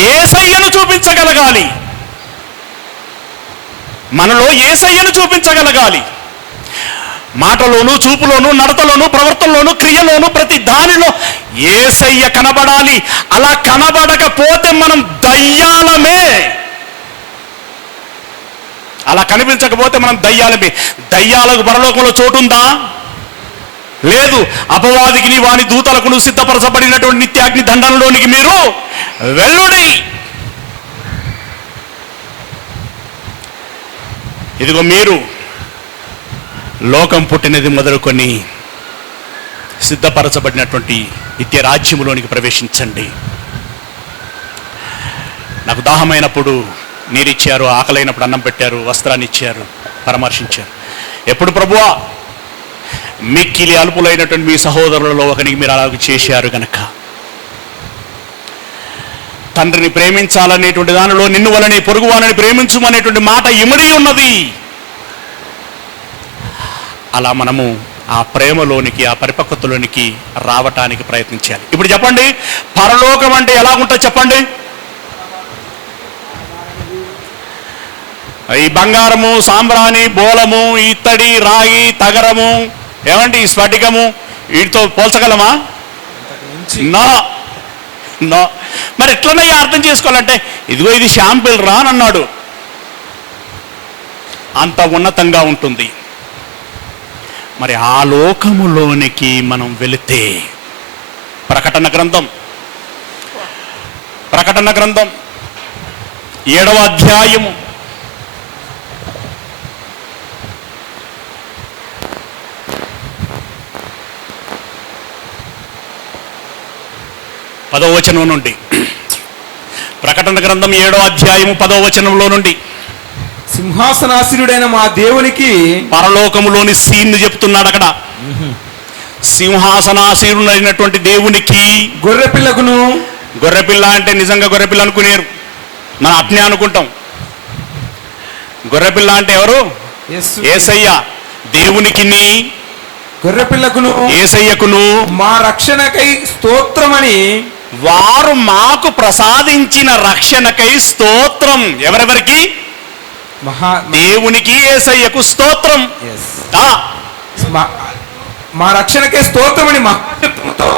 యేసయ్యను చూపించగలగాలి. మనలో యేసయ్యను చూపించగలగాలి. మాటలోను, చూపులోను, నడతలోను, ప్రవర్తనలోను, క్రియలోను, ప్రతి దానిలో యేసయ్య కనబడాలి. అలా కనబడకపోతే మనం దయ్యాలమే. అలా కనిపించకపోతే మనం దయ్యాలమే. దయ్యాలకు పరలోకంలో చోటుందా? లేదు. అపవాదికి వాని దూతలకు సిద్ధపరచబడినటువంటి నిత్యాగ్ని దండంలోనికి మీరు వెళ్ళుడి. ఇదిగో మీరు లోకం పుట్టినది మొదలుకొని సిద్ధపరచబడినటువంటి నిత్య రాజ్యములోనికి ప్రవేశించండి. నాకు దాహమైనప్పుడు నీరిచ్చారు, ఆకలైనప్పుడు అన్నం పెట్టారు, వస్త్రాన్ని ఇచ్చారు, పరామర్శించారు. ఎప్పుడు ప్రభువా మిక్కిలి అల్పులైనటువంటి మీ సహోదరులలో ఒకరికి మీరు అలాగ చేశారు గనక తండ్రిని ప్రేమించాలనేటువంటి దానిలో నిన్ను వలని పొరుగువానని ప్రేమించుమనేటువంటి మాట ఇమిడి ఉన్నది. అలా మనము ఆ ప్రేమలోనికి, ఆ పరిపక్వతలోనికి రావటానికి ప్రయత్నించాలి. ఇప్పుడు చెప్పండి, పరలోకం అంటే ఎలా ఉంటుంది చెప్పండి? ఈ బంగారము, సాంబ్రాణి, బోలము, ఇత్తడి, రాగి, తగరము, ఏమంటే ఈ స్ఫటికము, వీటితో పోల్చగలమా? నా నా మరి ఎట్లనయ్యా అర్థం చేసుకోవాలంటే, ఇదిగో ఇది శాంపిల్ రా అని అన్నాడు. అంత ఉన్నతంగా ఉంటుంది. మరి ఆ లోకములోనికి మనం వెళితే ప్రకటన గ్రంథం 7వ అధ్యాయము 10వ వచనం నుండి, ప్రకటన గ్రంథం 7వ అధ్యాయము 10వ వచనంలో నుండి, సింహాసనాసీనుడైన మా దేవునికి, పరలోకములోని సీన్ చెప్తున్నాడు అక్కడ. సింహాసనాసీనుడైనటువంటి దేవునికి, గొర్రెపిల్లకును, గొర్రెపిల్ల అంటే నిజంగా గొర్రెపిల్ల అనుకునేరు, మనం అట్నే అనుకుంటాం. గొర్రెపిల్ల అంటే ఎవరు? యేసయ్య. దేవునికిని, గొర్రెపిల్లకును, యేసయ్యకును మా రక్షణకై స్తోత్రమని, వారు మాకు ప్రసాదించిన రక్షణకై స్తోత్రం. ఎవరెవరికి? దేవునికి, యేసయ్యకు స్తోత్రం. మా రక్షణకే స్తోత్రమని మహాశబ్దముతో,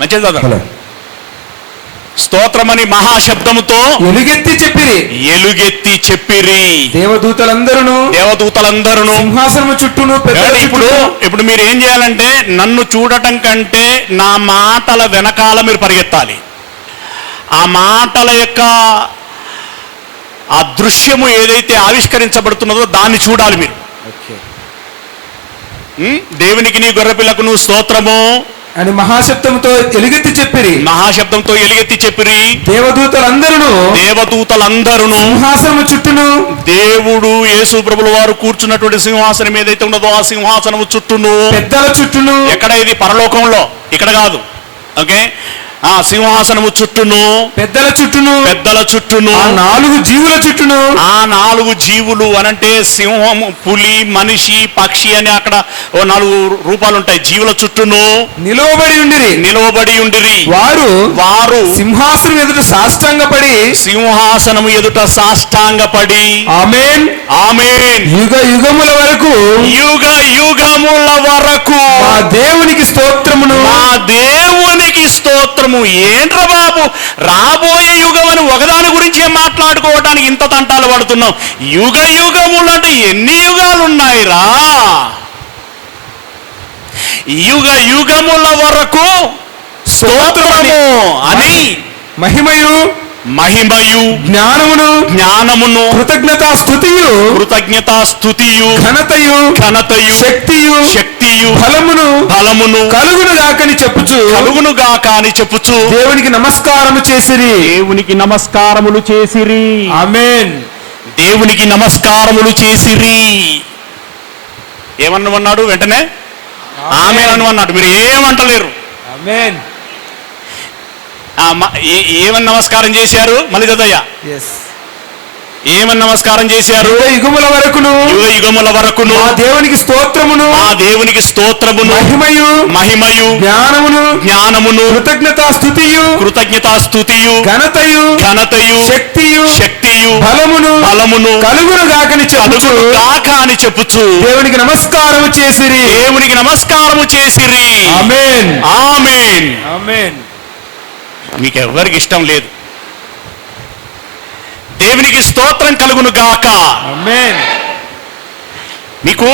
మంచిది కదా, స్తోత్రమని మహాశబ్దముతో ఎలుగెత్తి చెప్పిరి. దేవదూతలందరూ సింహాసనము చుట్టూను. ఇప్పుడు మీరు ఏం చేయాలంటే, నన్ను చూడటం కంటే నా మాటల వెనకాల మీరు పరిగెత్తాలి. ఆ మాటల యొక్క ఆ దృశ్యము ఏదైతే ఆవిష్కరించబడుతున్నదో దాన్ని చూడాలి మీరు. దేవునికి, నీ గొర్రెపిల్లకును స్తోత్రము అని మహాశబ్దంతో ఎలుగెత్తి చెప్పిరి. దేవదూతలందరూ సింహాసనము చుట్టూను, దేవుడు యేసు ప్రభుల వారు కూర్చున్నటువంటి సింహాసనం ఏదైతే ఉన్నదో ఆ సింహాసనము చుట్టూను, పెద్దల చుట్టూను. ఎక్కడ? ఇది పరలోకంలో, ఇక్కడ కాదు. ఓకే, ఆ సింహాసనము చుట్టూను, పెద్దల చుట్టూను, ఆ 4 జీవుల చుట్టూను. ఆ 4 జీవులు అనంటే సింహము, పులి, మనిషి, పక్షి అని అక్కడ 4 రూపాలు ఉంటాయి. జీవుల చుట్టూను నిలవబడి ఉండిరి. వారు సింహాసనం ఎదుట సాష్టాంగపడి, ఆమేన్ ఆమేన్, యుగ యుగముల వరకు మా దేవునికి స్తోత్రము. ఏంట్రా బాబు, రాబోయే యుగం అని ఒకదాని గురించే మాట్లాడుకోవడానికి ఇంత తంటాలు పడుతున్నాం. యుగ యుగములు అంటే ఎన్ని యుగాలు ఉన్నాయిరా? యుగ యుగముల వరకు స్తోత్రము అని మహిమయు జ్ఞానమును కృతజ్ఞతా స్థుతియు ఘనతయు శక్తియు బలమును కలుగును గాకని చెప్పుచు దేవునికి నమస్కారములు చేసిరి. ఆమేన్. దేవునికి నమస్కారములు చేసిరి. ఏమన్నాడు? వెంటనే ఆమేన్ అన్నాడు. మీరు ఏమంటలేరు. ఆమేన్. ఏమని నమస్కారం చేశారు? మళ్ళీ చదవయ్యా. ఏమని నమస్కారం చేశారు? యుగముల వరకును మా దేవునికి స్తోత్రమును మహిమయు జ్ఞానమును కృతజ్ఞతా స్థుతియు ఘనతయు శక్తియు బలమును కలుగును గాకని చెప్పుచు దేవునికి నమస్కారము చేసిరి. ఆమేన్ ఆమేన్. మీకు ఎవరికి ఇష్టం లేదు. దేవునికి స్తోత్రం కలుగును గాక. ఆమేన్. మీకు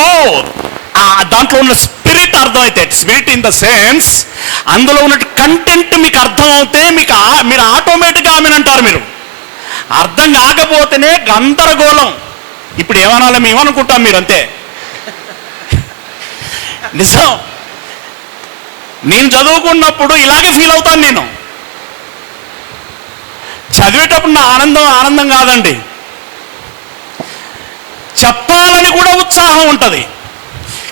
దాంట్లో ఉన్న స్పిరిట్ అర్థమైతే, స్పిరిట్ ఇన్ ద సెన్స్, అందులో ఉన్న కంటెంట్ మీకు అర్థం అవుతే మీరు ఆటోమేటిక్గా ఆమెను అంటారు. మీరు అర్థం కాకపోతేనే గందరగోళం. ఇప్పుడు ఏమనాలి మేమనుకుంటాం, మీరు అంతే. నిజం, నేను చదువుకున్నప్పుడు ఇలాగే ఫీల్ అవుతాను. నేను చదివేటప్పుడు నా ఆనందం కాదండి. చెప్పాలని కూడా ఉత్సాహం ఉంటుంది,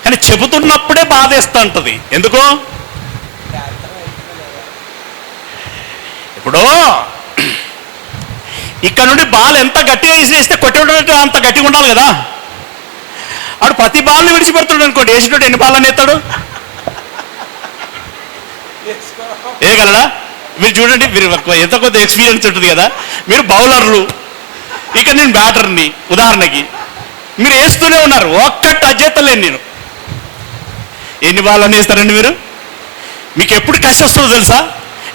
కానీ చెబుతున్నప్పుడే బాధేస్తూ ఉంటుంది. ఎందుకో ఇప్పుడు ఇక్కడ నుండి బాల్ ఎంత గట్టిగా విసిరేస్తే కొట్టేటట్టు అంత గట్టిగా ఉండాలి కదా. ఆడు ప్రతి బాల్ని విడిచిపెడుతున్నాడు అనుకోండి, వేసేటోడు ఎన్ని బాల్ అని ఎత్తాడు? వేయగలడా? మీరు చూడండి, మీరు ఎంత కొంత ఎక్స్పీరియన్స్ ఉంటుంది కదా. మీరు బౌలర్లు, ఇక నేను బ్యాటర్ని. ఉదాహరణకి మీరు వేస్తూనే ఉన్నారు, ఒక్క టచ్ చేస్తలేను నేను. ఎన్ని బాల్ అని వేస్తారండి మీరు? మీకు ఎప్పుడు కసి వస్తుందో తెలుసా?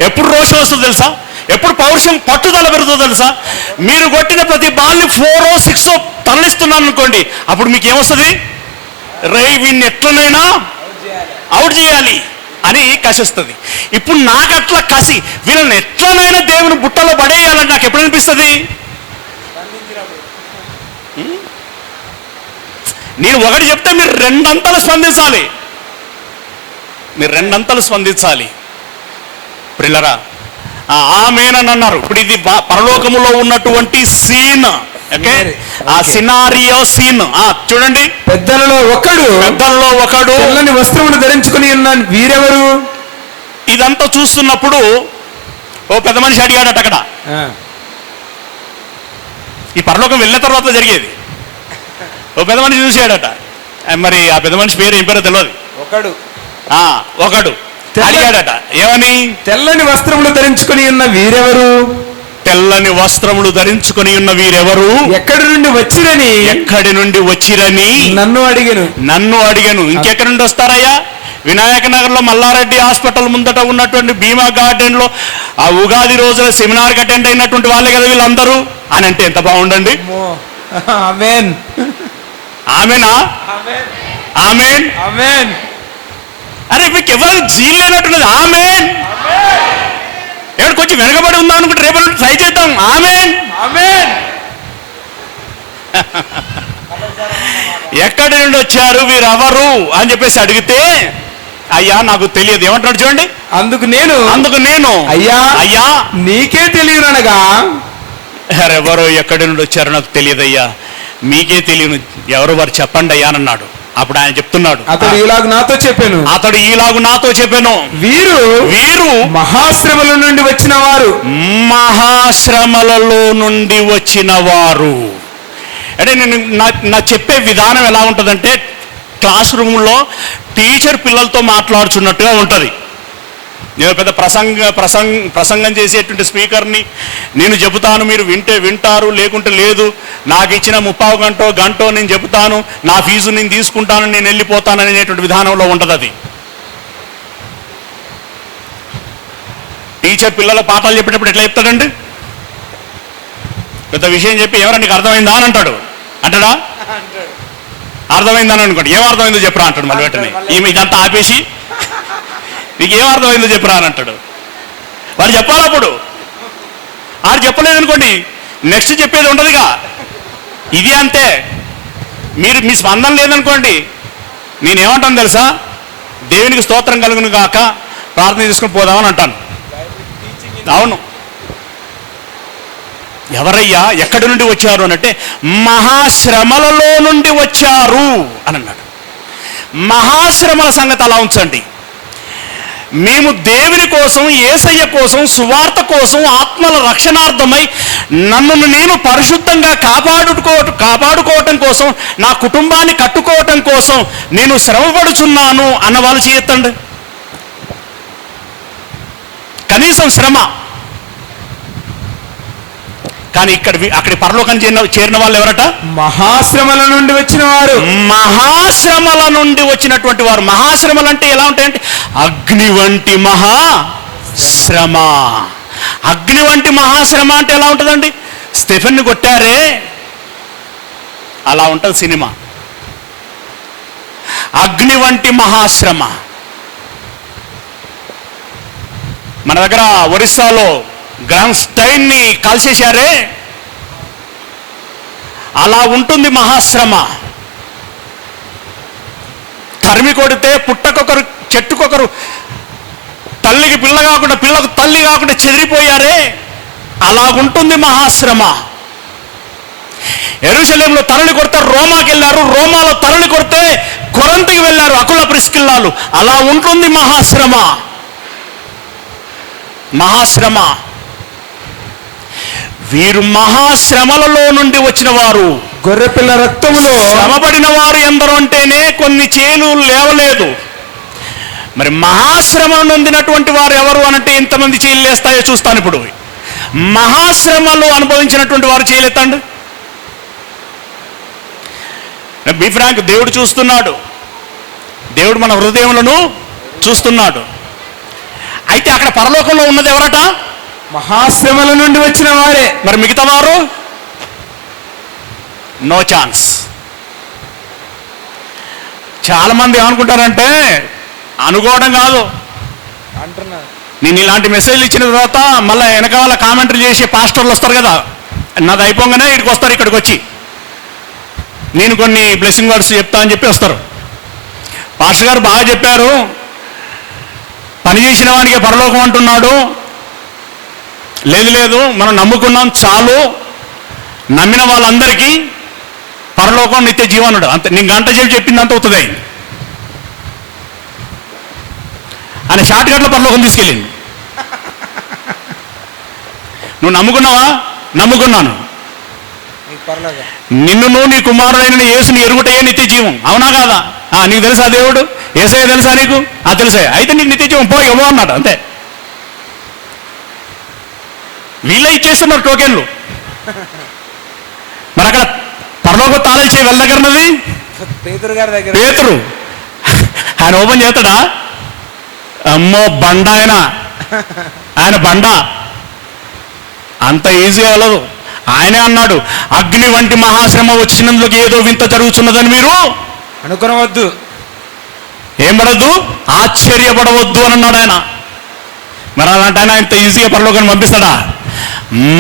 ఎప్పుడు రోషం వస్తుందో తెలుసా? ఎప్పుడు పౌరుషం పట్టుదల పెరుగుతుందో తెలుసా? మీరు కొట్టిన ప్రతి బాల్ని 4 or 6 తరలిస్తున్నాను అనుకోండి, అప్పుడు మీకు ఏమొస్తుంది? వీడిని ఎట్లనైనా అవుట్ చేయాలి అని కసి వస్తుంది. ఇప్పుడు నాకు అట్లా కసి, వీళ్ళని ఎట్లనైనా దేవుని బుట్టలో పడేయాలని నాకు ఎప్పుడు అనిపిస్తుంది? నేను ఒకటి చెప్తే మీరు 2 అంతలు స్పందించాలి. మీరు 2 అంతలు స్పందించాలి. ప్రిల్లరా, ఆమేన్ అని అన్నారు. ఇప్పుడు ఇది పరలోకములో ఉన్నటువంటి సీన్. ఓకే, ఆ సినారియో సీన్ చూడండి. పెద్దలలో ఒకడు తెల్లని వస్త్రమును ధరించుకుని ఉన్న వీరెవరు? ఇదంతా చూస్తున్నప్పుడు ఓ పెద్ద మనిషి అడిగాడట అక్కడ. ఈ పరలోకం వెళ్ళిన తర్వాత జరిగేది. ఓ పెద్ద మనిషి చూసాడట. మరి ఆ పెద్ద మనిషి పేరు ఏం పేరో తెలియదు. ఒకడు అడిగాడట, ఏమని? తెల్లని వస్త్రములు ధరించుకుని ఉన్న వీరెవరు? తెల్లని వస్త్రములు ధరించుకుని ఉన్న వీరెవరు? ఎక్కడి నుండి వచ్చిరని నన్ను అడిగను. ఇంకెక్కడి నుండి వస్తారయ్యా? వినాయక నగర్ లో మల్లారెడ్డి హాస్పిటల్ ముందట ఉన్నటువంటి భీమా గార్డెన్ లో ఆ ఉగాది రోజున సెమినార్ అటెండ్ అయినటువంటి వాళ్ళే కదా వీళ్ళందరూ అని అంటే ఎంత బాగుండండి. ఆమెనా? ఆమెన్. అరే మీకు ఎవరు జీల్ లేనట్టున్నది. ఆమెన్. ఎవరు కొంచెం వెనకబడి ఉందాం అనుకుంటే రేపు ట్రై చేద్దాం. ఆమెన్. ఎక్కడి నుండి వచ్చారు వీరెవరు అని చెప్పేసి అడిగితే, అయ్యా నాకు తెలియదు. ఏమంటాడు చూడండి. అందుకు నేను అయ్యా నీకే తెలియనగా, ఎవరో ఎక్కడి నుండి వచ్చారో నాకు తెలియదయ్యా, మీకే తెలియను, ఎవరు వారు చెప్పండి అయ్యా అన్నాడు. అప్పుడు ఆయన చెప్తున్నాడు, అతడు ఈలాగు నాతో చెప్పాను, వీరు మహాశ్రమల నుండి వచ్చిన వారు. అంటే నేను నా చెప్పే విధానం ఎలా ఉంటుందంటే, క్లాస్ రూమ్లో టీచర్ పిల్లలతో మాట్లాడుచున్నట్టుగా ఉంటుంది. నేను పెద్ద ప్రసంగం చేసేటువంటి స్పీకర్ని, నేను చెబుతాను, మీరు వింటే వింటారు, లేకుంటే లేదు, నాకు ఇచ్చిన 30 గంటో నేను చెబుతాను, నా ఫీజు నేను తీసుకుంటాను, నేను వెళ్ళిపోతాను అనేటువంటి విధానంలో ఉంటుంది అది. టీచర్ పిల్లల పాఠాలు చెప్పేటప్పుడు ఎట్లా చెప్తాడండి? పెద్ద విషయం చెప్పి, ఎవరా నీకు అర్థమైందా అని అంటాడా? అర్థమైందని అనుకోండి, ఏం అర్థమైందో చెప్పరా అంటాడు. మళ్ళీ వెంటనే ఇదంతా ఆపేసి నీకు ఏం అర్థమైందో చెప్పరా అని అంటాడు. వాడు చెప్పాలి. అప్పుడు ఆడు చెప్పలేదనుకోండి, నెక్స్ట్ చెప్పేది ఉండదుగా. ఇది అంతే. మీ స్పందన లేదనుకోండి, నేనేమంటాను తెలుసా? దేవునికి స్తోత్రం కలుగును గాక, ప్రార్థన చేసుకుని పోదామని అంటాను. అవును. ఎవరయ్యా ఎక్కడి నుండి వచ్చారు అని అంటే, మహాశ్రమలలో నుండి వచ్చారు అని అన్నాడు. మహాశ్రమల సంగతి అలా ఉంచండి. మేము దేవుని కోసం, యేసయ్య కోసం, సువార్త కోసం, ఆత్మల రక్షణార్థమై నన్ను నేను పరిశుద్ధంగా కాపాడుకోవటం కోసం, నా కుటుంబాన్ని కట్టుకోవటం కోసం నేను శ్రమపడుచున్నాను అన్న వాళ్ళు చేయొద్దండి. కనీసం శ్రమ. కానీ అక్కడి పరలోకం చేరిన వాళ్ళు ఎవరట? మహాశ్రమల నుండి వచ్చినటువంటి వారు. మహాశ్రమలు అంటే ఎలా ఉంటాయంటే, అగ్ని వంటి మహాశ్రమ. అగ్ని వంటి మహాశ్రమ అంటే ఎలా ఉంటుందండి? స్టెఫెన్ని కొట్టారే, అలా ఉంటుంది సినిమా. అగ్ని వంటి మహాశ్రమ. మన దగ్గర ఒరిస్సాలో గ్రాండ్ స్టైన్ని కాల్చేశారే, అలా ఉంటుంది మహాశ్రమ. తరిమి కొడితే పుట్టకొకరు, చెట్టుకొకరు, తల్లికి పిల్ల కాకుండా పిల్లకు తల్లి కాకుండా చెదిరిపోయారే, అలాగుంటుంది మహాశ్రమ. యెరూషలేములో తరలి కొడితే రోమాకి వెళ్ళారు, రోమాలో తరలి కొడితే కొరంతికి వెళ్ళారు, అకుల ప్రిస్కిల్లాలు. అలా ఉంటుంది మహాశ్రమ. మహాశ్రమ. వీరు మహాశ్రమలలో నుండి వచ్చిన వారు. గొర్రెపిల్ల రక్తములో శ్రమపడిన వారు ఎందరో అంటేనే కొన్ని చేలు లేవలేదు. మరి మహాశ్రమను నొందినటువంటి వారు ఎవరు అనంటే ఎంతమంది చేలు లేస్తాయో చూస్తాను ఇప్పుడు. మహాశ్రమలు అనుభవించినటువంటి వారు చేయలేతండి. బీ ఫ్రాంక్, దేవుడు చూస్తున్నాడు. దేవుడు మన హృదయములను చూస్తున్నాడు. అయితే అక్కడ పరలోకంలో ఉన్నది ఎవరట? మహాశ్రమల నుండి వచ్చిన వారే. మరి మిగతా వారు నో ఛాన్స్. చాలా మంది ఏమనుకుంటారంటే, అనుకోవడం కాదు, అంటున్నారు. నేను ఇలాంటి మెసేజ్లు ఇచ్చిన తర్వాత మళ్ళీ వెనకాల కామెంటరీ చేసే పాస్టర్లు వస్తారు కదా, నాది అయిపోగానే ఇక్కడికి వస్తారు. ఇక్కడికి వచ్చి నేను కొన్ని బ్లెస్సింగ్ వర్డ్స్ చెప్తా అని చెప్పి వస్తారు. పాస్టర్ గారు బాగా చెప్పారు, పని చేసిన వానికి పరలోకం అంటున్నాడు. లేదు లేదు, మనం నమ్ముకున్నాం చాలు, నమ్మిన వాళ్ళందరికీ పరలోకం నిత్య జీవనుడు. అంతే, నేను గంట చెప్పి చెప్పింది అంత అవుతుంది. ఆయన షార్ట్ కట్లో పరలోకం తీసుకెళ్ళింది. నువ్వు నమ్ముకున్నావా? నమ్ముకున్నాను. నిన్ను నీ కుమారుడైన యేసుని ఎరుగుటయే నిత్య జీవం. అవునా కాదా? నీకు తెలుసా దేవుడు? యేసయ్య తెలుసా నీకు? తెలుసా? అయితే నీకు నిత్య జీవం, పో ఇవ్వ అన్నాడు. అంతే. వీళ్ళే ఇచ్చేస్తున్నారు టోకెన్లు. మరి అక్కడ పరలోక తాళాలు చేయి వెళ్ళగన్నది పేతురు గారి దగ్గర. పేతురు ఆయన ఓపెన్ చేస్తాడా? అమ్మో, బండ ఆయన బండ. అంత ఈజీ అవ్వలేదు. ఆయనే అన్నాడు, అగ్ని వంటి మహాశ్రమ వచ్చినందుకు ఏదో వింత జరుగుతున్నదని మీరు అనుకోవద్దు, ఏం పడద్దు, ఆశ్చర్యపడవద్దు అని అన్నాడు ఆయన. మరి అలాంటి ఆయన ఇంత ఈజీగా పరలోకాన్ని పంపిస్తాడా?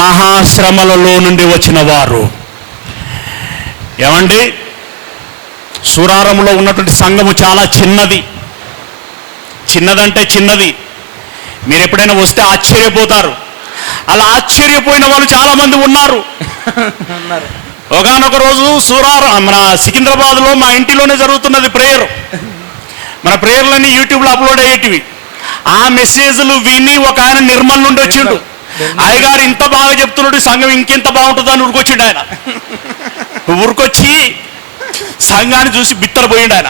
మహాశ్రమలలో నుండి వచ్చిన వారు. ఏమండి, సూరారంలో ఉన్నటువంటి సంఘము చాలా చిన్నది. చిన్నదంటే చిన్నది. మీరు ఎప్పుడైనా వస్తే ఆశ్చర్యపోతారు. అలా ఆశ్చర్యపోయిన వాళ్ళు చాలా మంది ఉన్నారు. ఒకానొక రోజు మన సికింద్రాబాద్లో మా ఇంటిలోనే జరుగుతున్నది ప్రేయర్. మన ప్రేయర్లన్నీ యూట్యూబ్లో అప్లోడ్ అయ్యేటివి. ఆ మెసేజ్లు విని ఒక ఆయన నిర్మల్ నుండి వచ్చిండు. అయ్యగారు ఇంత బాగా చెప్తున్నాడు, సంఘం ఇంకెంత బాగుంటుందో అని ఉరికొచ్చిండు. ఆయన ఉరికొచ్చి సంఘాన్ని చూసి బిత్తరపోయిండు. ఆయన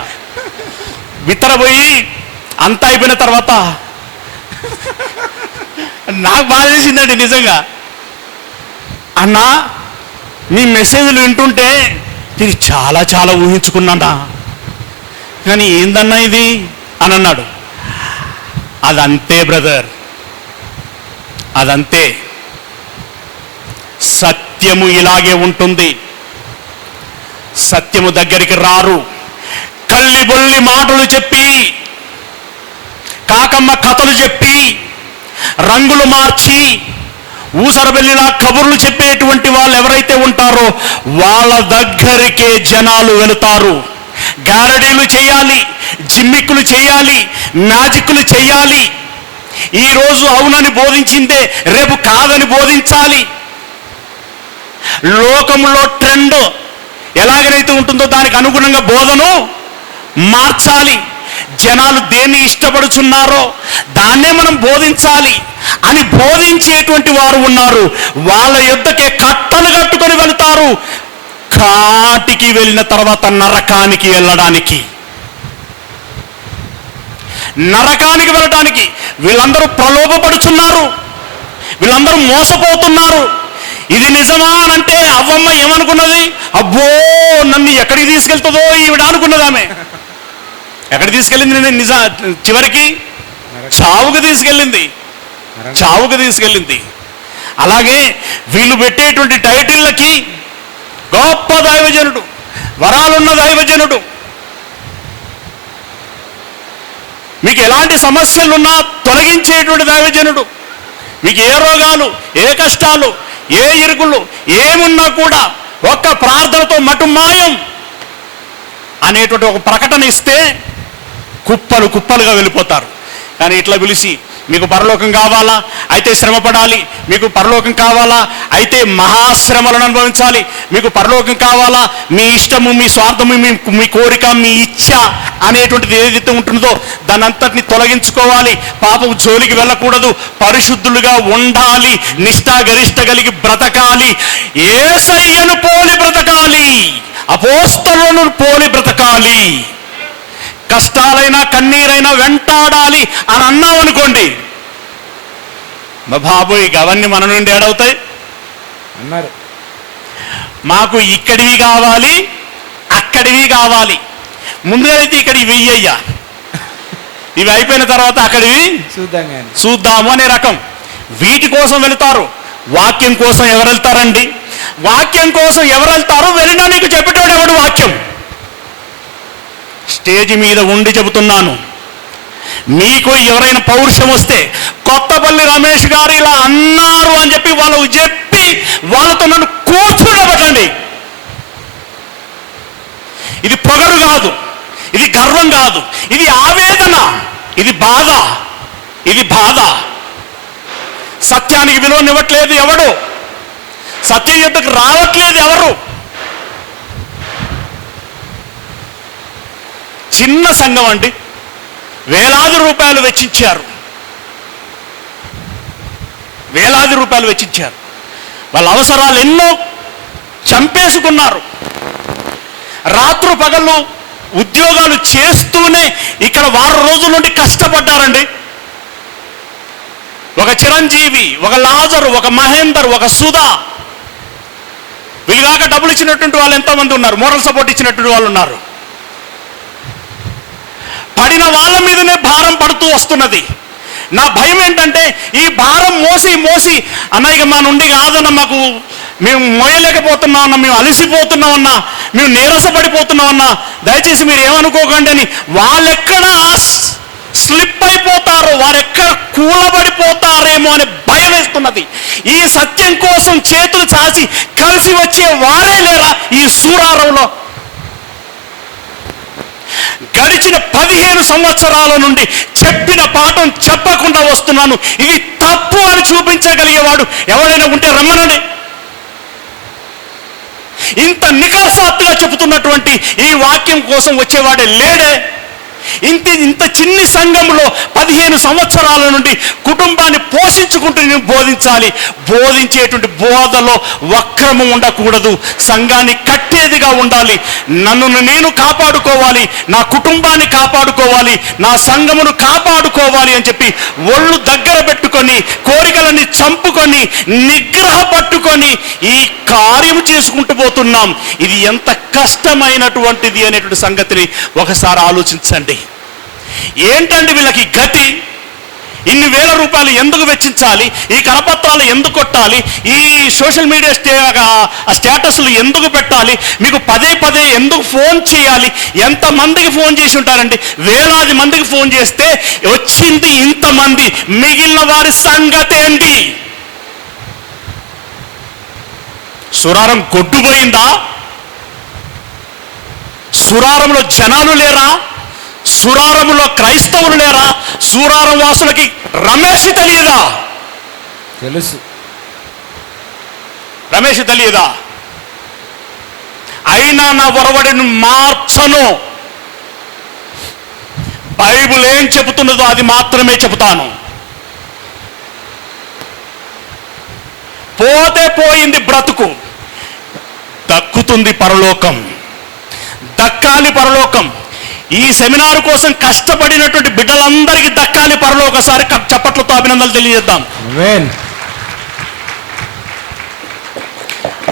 బిత్తరపోయి అంతా అయిపోయిన తర్వాత నాకు బాధ చేసిందండి నిజంగా. అన్నా, నీ మెసేజ్లు వింటుంటే నేను చాలా చాలా ఊహించుకున్నానా, కానీ ఏందన్నా ఇది అని అన్నాడు. అదంతే బ్రదర్, అదంతే. సత్యము ఇలాగే ఉంటుంది. సత్యము దగ్గరికి రారు. కల్లి బొల్లి మాటలు చెప్పి, కాకమ్మ కథలు చెప్పి, రంగులు మార్చి, ఊసరబెల్లిలా కబుర్లు చెప్పేటువంటి వాళ్ళు ఎవరైతే ఉంటారో వాళ్ళ దగ్గరికే జనాలు వెళుతారు. గారడీలు చేయాలి, జిమ్మిక్కులు చేయాలి, మ్యాజిక్లు చేయాలి. ఈరోజు అవునని బోధించిందే రేపు కాదని బోధించాలి. లోకంలో ట్రెండ్ ఎలాగైతే ఉంటుందో దానికి అనుగుణంగా బోధను మార్చాలి. జనాలు దేన్ని ఇష్టపడుచున్నారో దాన్నే మనం బోధించాలి అని బోధించేటువంటి వారు ఉన్నారు. వాళ్ళ యుద్ధకే కట్టలు కట్టుకొని వెళ్తారు. కాటికి వెళ్ళిన తర్వాత నరకానికి వెళ్ళడానికి, నరకానికి వెళ్ళడానికి వీళ్ళందరూ ప్రలోభపడుచున్నారు. వీళ్ళందరూ మోసపోతున్నారు. ఇది నిజమా అనంటే అవ్వమ్మ ఏమనుకున్నది? అబ్బో, నన్ను ఎక్కడికి తీసుకెళ్తుందో ఈవిడ అనుకున్నది. ఆమె ఎక్కడికి తీసుకెళ్ళింది? చివరికి చావుకు తీసుకెళ్ళింది. చావుకు తీసుకెళ్ళింది. అలాగే వీళ్ళు పెట్టేటువంటి టైటిళ్ళకి గొప్ప దైవజనుడు, వరాలున్న దైవజనుడు, మీకు ఎలాంటి సమస్యలున్నా తొలగించేటువంటి దైవజనుడు, మీకు ఏ రోగాలు, ఏ కష్టాలు, ఏ ఇరుకులు ఏమున్నా కూడా ఒక్క ప్రార్థనతో మటుమాయం అనేటువంటి ఒక ప్రకటన ఇస్తే కుప్పలు కుప్పలుగా వెళ్ళిపోతారు. కానీ ఇట్లా పిలిచి మీకు పరలోకం కావాలా? అయితే శ్రమ పడాలి. మీకు పరలోకం కావాలా? అయితే మహాశ్రమలను అనుభవించాలి. మీకు పరలోకం కావాలా? మీ ఇష్టము, మీ స్వార్థము, మీ కోరిక, మీ ఇచ్ఛ అనేటువంటిది ఏదైతే ఉంటుందో దాని అంతటిని తొలగించుకోవాలి. పాపం జోలికి వెళ్ళకూడదు. పరిశుద్ధులుగా ఉండాలి. నిష్ఠాగరిష్ట కలిగి బ్రతకాలి. యేసయ్యను పోలి బ్రతకాలి. అపోస్తలులను పోలి బ్రతకాలి. కష్టాలైనా కన్నీరైనా వెంటాడాలి అని అన్నాం అనుకోండి, మా బాబోయ్ అవన్నీ మన నుండి ఏడవుతాయి అన్నారు. మాకు ఇక్కడివి కావాలి, అక్కడివి కావాలి. ముందుగా అయితే ఇక్కడివి వెయ్యయ్యా, ఇవి అయిపోయిన తర్వాత అక్కడివి చూద్దాం కానీ. చూద్దాము అనే రకం. వీటి కోసం వెళుతారు. వాక్యం కోసం ఎవరు వెళ్తారండి? వాక్యం కోసం ఎవరు వెళ్తారో వెళ్ళినా నీకు చెప్పేటోడు ఎవడు? వాక్యం. స్టేజ్ మీద ఉండి చెబుతున్నాను, మీకు ఎవరైనా పౌరుషం వస్తే కొత్తపల్లి రమేష్ గారు ఇలా అన్నారు అని చెప్పి వాళ్ళకు చెప్పి వాళ్ళతో నన్ను కూర్చుండబెట్టండి. ఇది పొగరు కాదు, ఇది గర్వం కాదు, ఇది ఆవేదన, ఇది బాధ, ఇది బాధ. సత్యానికి విలువనివ్వట్లేదు ఎవడు, సత్యం యొద్దకు రావట్లేదు ఎవరు. చిన్న సంఘం అండి, వేలాది రూపాయలు వెచ్చించారు, వేలాది రూపాయలు వెచ్చించారు. వాళ్ళ అవసరాలు ఎన్నో చంపేసుకున్నారు. రాత్రు పగళ్ళు ఉద్యోగాలు చేస్తూనే ఇక్కడ వారం రోజుల నుండి కష్టపడ్డారండి. ఒక చిరంజీవి, ఒక లాజరు, ఒక మహేందర్, ఒక సుధా, వీళ్ళుగాక డబ్బులు ఇచ్చినటువంటి వాళ్ళు ఎంతోమంది ఉన్నారు, మోరల్ సపోర్ట్ ఇచ్చినటువంటి వాళ్ళు ఉన్నారు. పడిన వాళ్ళ మీదనే భారం పడుతూ వస్తున్నది. నా భయం ఏంటంటే ఈ భారం మోసి మోసి అన్నయ్య మా నుండి కాదన్న, మాకు మేము మోయలేకపోతున్నామన్నా, మేము అలసిపోతున్నామన్నా, మేము నీరసపడిపోతున్నామన్నా, దయచేసి మీరు ఏమనుకోకండి అని వాళ్ళెక్కడ స్లిప్ అయిపోతారో, వారెక్కడ కూలబడిపోతారేమో అనే భయం వేస్తున్నది. ఈ సత్యం కోసం చేతులు చాచి కలిసి వచ్చే వారే లేరా ఈ సూరారంలో? గడిచిన 15 సంవత్సరాల నుండి చెప్పిన పాఠం చెప్పకుండా వస్తున్నాను. ఇది తప్పు అని చూపించగలిగేవాడు ఎవరైనా ఉంటే రమ్మనండి. ఇంత నికర్సాత్తుగా చెబుతున్నటువంటి ఈ వాక్యం కోసం వచ్చేవాడే లేడే. ఇంత చిన్ని సంఘంలో 15 సంవత్సరాల నుండి కుటుంబాన్ని పోషించుకుంటూ నేను బోధించాలి. బోధించేటువంటి బోధలో వక్రము ఉండకూడదు, సంఘాన్ని కట్టేదిగా ఉండాలి. నన్ను నేను కాపాడుకోవాలి, నా కుటుంబాన్ని కాపాడుకోవాలి, నా సంఘమును కాపాడుకోవాలి అని చెప్పి ఒళ్ళు దగ్గర పెట్టుకొని, కోరికలన్నీ చంపుకొని, నిగ్రహ పట్టుకొని ఈ కార్యం చేసుకుంటూ పోతున్నాం. ఇది ఎంత కష్టమైనటువంటిది అనేటువంటి సంగతిని ఒకసారి ఆలోచించండి. ఏంటండి వీళ్ళకి గతి? ఇన్ని వేల రూపాయలు ఎందుకు వెచ్చించాలి? ఈ కరపత్రాలు ఎందుకు కొట్టాలి? ఈ సోషల్ మీడియా స్టేటస్లు ఎందుకు పెట్టాలి? మీకు పదే పదే ఎందుకు ఫోన్ చేయాలి? ఎంతమందికి ఫోన్ చేసి ఉంటారండి? వేలాది మందికి ఫోన్ చేస్తే వచ్చింది ఇంతమంది, మిగిలిన వారి సంగతి ఏంటి? సురారం కొట్టుపోయిందా? సురారంలో జనాలు లేరా? సురారంలో క్రైస్తవులు లేరా? సురారం వాసులకి రమేష్ తెలియదా? తెలుసు. రమేష్ తెలియదా? అయినా నా ఒరవడిని మార్చను. బైబిల్ ఏం చెబుతున్నదో అది మాత్రమే చెబుతాను. పోతే పోయింది బ్రతుకు, దక్కుతుంది పరలోకం. దక్కాలి పరలోకం. ఈ సెమినార్ కోసం కష్టపడినటువంటి బిడ్డలందరికీ దక్కాలి పరలోకం. ఒకసారి చప్పట్లతో అభినందనలు తెలియజేద్దాం. ఆమేన్.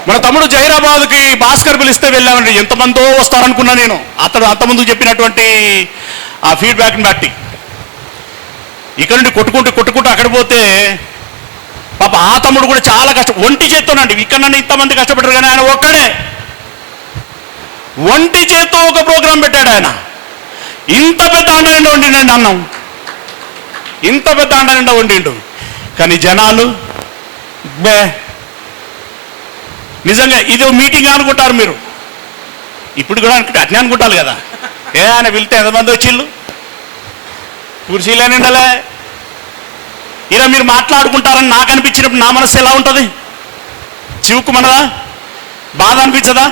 మన తమ్ముడు జైరాబాద్కి భాస్కర్ పిలిస్తే వెళ్ళామండి. ఎంతమందో వస్తారనుకున్నా నేను. అతడు అంతమంది చెప్పినటువంటి ఆ ఫీడ్బ్యాక్ని బట్టి ఇక్కడ నుండి కొట్టుకుంటూ అక్కడ పోతే పాప ఆ తమ్ముడు కూడా చాలా కష్టం. ఒంటి చేత్తోనండి. ఇక్కడ నన్ను ఇంతమంది కష్టపడ్డారు కానీ ఆయన ఒక్కడే ఒంటి చేత్తో ఒక ప్రోగ్రాం పెట్టాడు. ఆయన ఇంత పెద్ద అండ నిండా వండిండండి అన్నం, ఇంత పెద్ద అండ నిండా వండిండు. కానీ జనాలు బే, నిజంగా ఇది మీటింగ్ అనుకుంటారు మీరు. ఇప్పుడు కూడా అట్నే అనుకుంటారు కదా. ఆయన పిలితే ఎంతమంది వచ్చిళ్ళు? కుర్చీలే నిండలే, ఇలా మీరు మాట్లాడుకుంటారని నాకు అనిపించినప్పుడు నా మనసు ఎలా ఉంటుంది? చివుకుమనదా? బాధ అనిపించదా?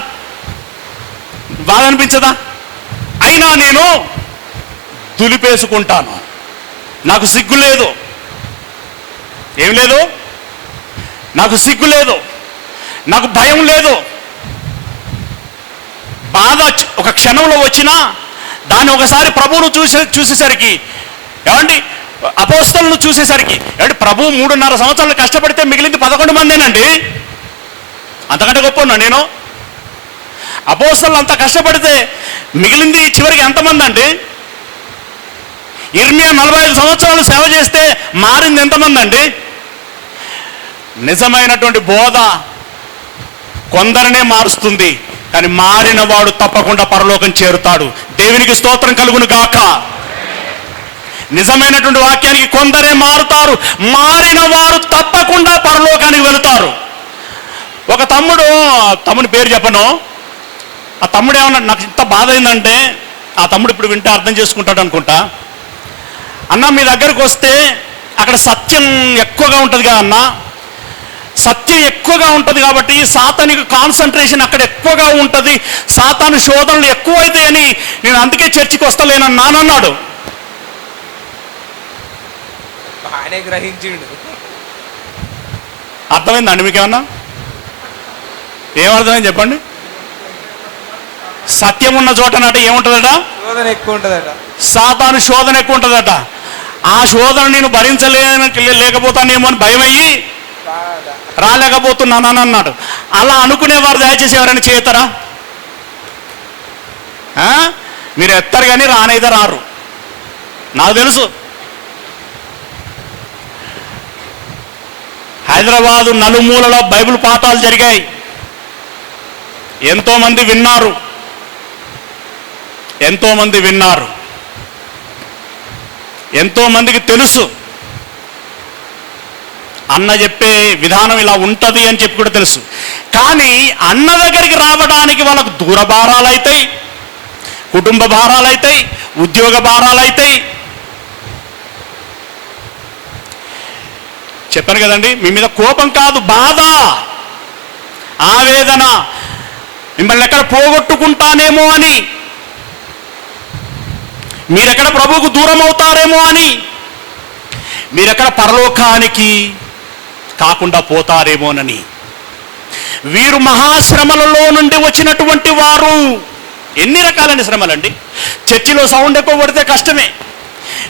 బాధ అనిపించదా? అయినా నేను దులిపేసుకుంటాను. నాకు సిగ్గు లేదు. ఏం లేదు? నాకు సిగ్గు లేదు, నాకు భయం లేదు. బాధ ఒక క్షణంలో వచ్చినా దాన్ని ఒకసారి ప్రభువును చూసేసరికి, ఏమండి అపోస్తలను చూసేసరికి, ఏమంటే ప్రభు 3.5 సంవత్సరాలు కష్టపడితే మిగిలింది 11 మందేనండి. అంతకంటే గొప్ప ఉన్నా నేను? అపోస్తలు అంత కష్టపడితే మిగిలింది చివరికి ఎంతమంది అండి? ఇర్మియా 45 సంవత్సరాలు సేవ చేస్తే మారింది ఎంతమంది అండి? నిజమైనటువంటి బోధ కొందరినే మారుస్తుంది, కానీ మారిన వాడు తప్పకుండా పరలోకం చేరుతాడు. దేవునికి స్తోత్రం కలుగును గాక. నిజమైనటువంటి వాక్యానికి కొందరే మారుతారు, మారిన వారు తప్పకుండా పరలోకానికి వెళుతారు. ఒక తమ్ముడి పేరు చెప్పను. ఆ తమ్ముడు ఏమన్నా, నాకు ఇంత బాధ అయిందంటే, ఆ తమ్ముడు ఇప్పుడు వింటే అర్థం చేసుకుంటాడు అనుకుంటా. అన్న మీ దగ్గరకు వస్తే అక్కడ సత్యం ఎక్కువగా ఉంటుంది కదా అన్న, సత్యం ఎక్కువగా ఉంటుంది కాబట్టి సాతానికి కాన్సన్ట్రేషన్ అక్కడ ఎక్కువగా ఉంటుంది, సాతాను శోధనలు ఎక్కువైతాయని నేను అందుకే చర్చికి వస్తలేనన్నానన్నాడు. ఆయనే గ్రహించిండు. అర్థమైందండి మీకేమన్నా? ఏమర్థమైంది చెప్పండి? సత్యం ఉన్న చోటనట ఏముంటుందట? శోధన ఎక్కువ ఉంటుందట. సాతాను శోధన ఎక్కువ ఉంటుందట. ఆ శోధన నేను లేకపోతానేమో అని భయం అయ్యి రాలేకపోతున్నానని అన్నాడు. అలా అనుకునేవారు దయచేసి ఎవరైనా చేస్తారా? మీరు ఎత్తారు కానీ రానైతే రారు, నాకు తెలుసు. హైదరాబాదు నలుమూలలో బైబిల్ పాఠాలు జరిగాయి, ఎంతోమంది విన్నారు, ఎంతోమందికి తెలుసు. అన్న చెప్పే విధానం ఇలా ఉంటుంది అని చెప్పి కూడా తెలుసు. కానీ అన్న దగ్గరికి రావడానికి వాళ్ళకు దూర భారాలు అవుతాయి, కుటుంబ భారాలు అవుతాయి, ఉద్యోగ భారాలు అవుతాయి. చెప్పాను కదండి, మీ మీద కోపం కాదు, బాధ, ఆవేదన, మిమ్మల్ని ఎక్కడ పోగొట్టుకుంటానేమో అని, మీరెక్కడ ప్రభువుకు దూరం అవుతారేమో అని, మీరెక్కడ పరలోకానికి కాకుండా పోతారేమోనని. వీరు మహాశ్రమలలో నుండి వచ్చినటువంటి వారు. ఎన్ని రకాలైన శ్రమలండి. చర్చిలో సౌండ్ ఎక్కువ పడితే కష్టమే,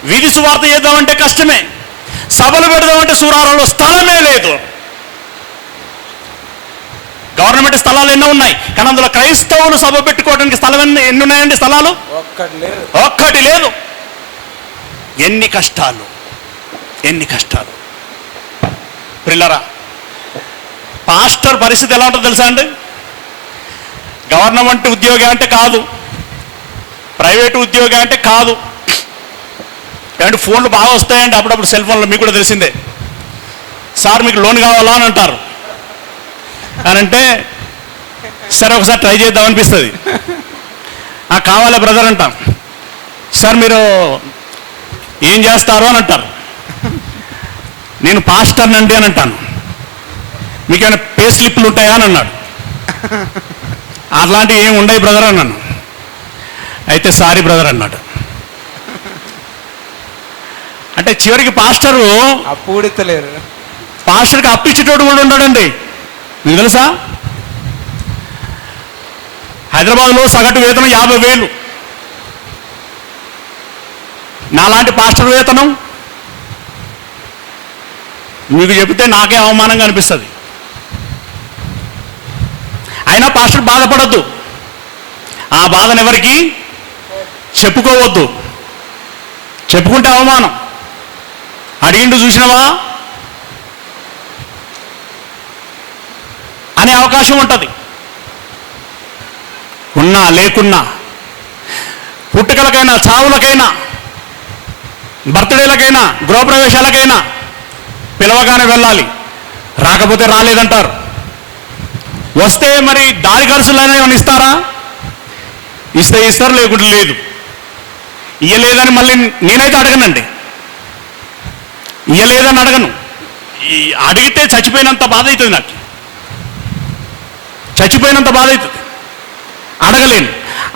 వీధి సువార్త చేద్దామంటే కష్టమే, సభలు పెడదామంటే సూరారంలో స్థలమే లేదు. గవర్నమెంట్ స్థలాలు ఎన్నో ఉన్నాయి, కానీ అందులో క్రైస్తవులు సభ పెట్టుకోవడానికి స్థలం ఎన్ని ఉన్నాయండి? స్థలాలు ఒక్కటి లేదు. ఎన్ని కష్టాలు. పిల్లరా, పాస్టర్ పరిస్థితి ఎలా ఉంటుందో తెలుసా అండి? గవర్నమెంట్ ఉద్యోగం అంటే కాదు, ప్రైవేటు ఉద్యోగం అంటే కాదు. ఏమంటే ఫోన్లు బాగా వస్తాయండి అప్పుడప్పుడు, సెల్ ఫోన్లో, మీకు కూడా తెలిసిందే. సార్ మీకు లోన్ కావాలా అని అంటారు. అని అంటే సరే ఒకసారి ట్రై చేద్దాం అనిపిస్తుంది. కావాలా బ్రదర్ అంటాం. సార్ మీరు ఏం చేస్తారు అని అంటారు. నేను పాస్టర్నండి అని అంటాను. మీకేమైనా పే స్లిప్లు ఉంటాయా అని అన్నాడు. అట్లాంటివి ఏమి ఉండవు బ్రదర్ అన్నాను. అయితే సారీ బ్రదర్ అన్నాడు. అంటే చివరికి పాస్టరు అప్పుడెత్తలేరు. పాస్టర్కి అప్పిచ్చేటోడు కూడా ఉన్నాడండి. మీకు తెలుసా? హైదరాబాద్లో సగటు వేతనం 50,000. నాలాంటి పాస్టర్ వేతనం మీకు చెబితే నాకే అవమానంగా అనిపిస్తుంది. అయినా పాస్టర్ బాధపడద్దు, ఆ బాధను ఎవరికి చెప్పుకోవద్దు. చెప్పుకుంటే అవమానం. అడిగిండు చూసినవా అనే అవకాశం ఉంటుంది. ఉన్నా లేకున్నా, పుట్టుకలకైనా, చావులకైనా, బర్త్డేలకైనా, గృహప్రవేశాలకైనా పిలవగానే వెళ్ళాలి. రాకపోతే రాలేదంటారు. వస్తే మరి దారి ఖర్చులైనా ఏమైనా ఇస్తారా? ఇస్తే ఇస్తారు, లేకుంటే లేదు. ఇయ్యలేదని మళ్ళీ నేనైతే అడగనండి. ఇయ్యలేదని అడగను. అడిగితే చచ్చిపోయినంత బాధ అవుతుంది నాకు, చచ్చిపోయినంత బాధ అవుతుంది. అడగలేను.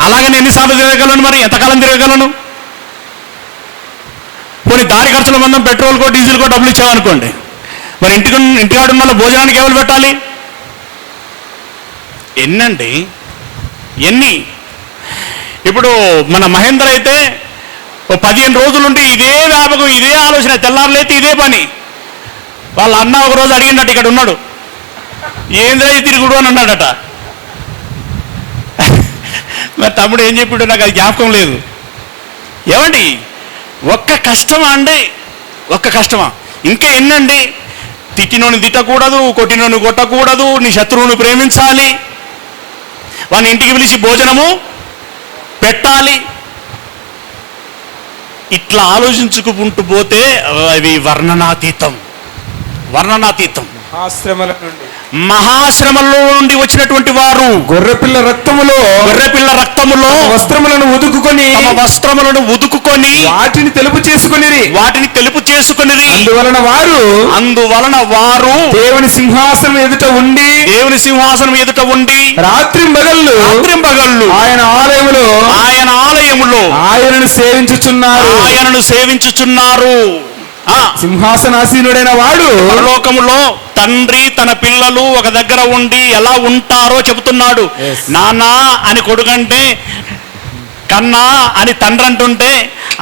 అలాగని ఎన్నిసార్లు తిరగలను? మరి ఎంతకాలం తిరగలను? కొన్ని దారి ఖర్చుల మందం పెట్రోల్కో డీజిల్కో డబ్బులు ఇచ్చామనుకోండి, మరి ఇంటికాడ ఉన్న భోజనానికి ఎవరు పెట్టాలి? ఎన్నండి, ఎన్ని? ఇప్పుడు మన మహేందర్ అయితే 15 రోజులుండి ఇదే వ్యాపకం, ఇదే ఆలోచన, తెల్లారులైతే ఇదే పని. వాళ్ళ అన్న ఒక రోజు అడిగిండట, ఇక్కడ ఉన్నాడు, ఏంద్రా ఈ తిరుగుడు అని అన్నాడట. మరి తమ్ముడు ఏం చెప్పాడు నాకు అది జ్ఞాపకం లేదు. ఏమండి, ఒక్క కష్టమా అండి? ఒక్క కష్టమా? ఇంకా ఎన్నండి? తిట్టినోని తిట్టకూడదు, కొట్టినోని కొట్టకూడదు, నీ శత్రువుని ప్రేమించాలి, వాని ఇంటికి పిలిచి భోజనము పెట్టాలి. ఇట్లా ఆలోచించుకుంటూ పోతే అవి వర్ణనాతీతం. మహాశ్రమలో నుండి వచ్చినటువంటి వారు గొర్రెపిల్ల రక్తములో వస్త్రములను ఉదుకుకొని వాటిని తెలుపు చేసుకొని అందువలన వారు దేవుని సింహాసనం ఎదుట ఉండి రాత్రింబగళ్ళు ఆయన ఆలయములో ఆయనను సేవించుచున్నారు. సింహాసనాసీనుడైన వాడు పరలోకములో తండ్రి తన పిల్లలు ఒక దగ్గర ఉండి ఎలా ఉంటారో చెబుతున్నాడు. నాన్నా అని కొడుకంటే, కన్నా అని తండ్రి అంటుంటే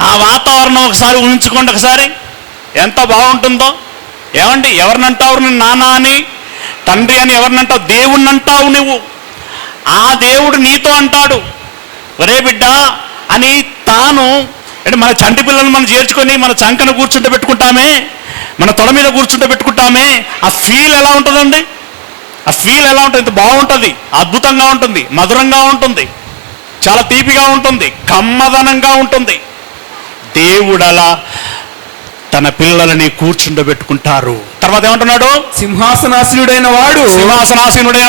ఆ వాతావరణం ఒకసారి ఊహించుకోండి. ఒకసారి ఎంత బాగుంటుందో. ఏమండి, ఎవరినంటావు నువ్వు నాన్న అని, తండ్రి అని ఎవరినంటావు? దేవుణ్ణి అంటావు నువ్వు. ఆ దేవుడు నీతో అంటాడు, ఒరే బిడ్డ అని. తాను అంటే మన చంటి పిల్లలను మనం చేర్చుకొని మన చంకను కూర్చుంటే పెట్టుకుంటామే, మన తొడ మీద కూర్చుంటే పెట్టుకుంటామే, ఆ ఫీల్ ఎలా ఉంటుందండి? ఆ ఫీల్ ఎలా ఉంటుంది? ఇంత బాగుంటుంది, అద్భుతంగా ఉంటుంది, మధురంగా ఉంటుంది, చాలా తీపిగా ఉంటుంది, కమ్మదనంగా ఉంటుంది. దేవుడలా తన పిల్లలని కూర్చుండబెట్టుకుంటారు. తర్వాత ఏమంటున్నాడు? సింహాసనాసీనుడైన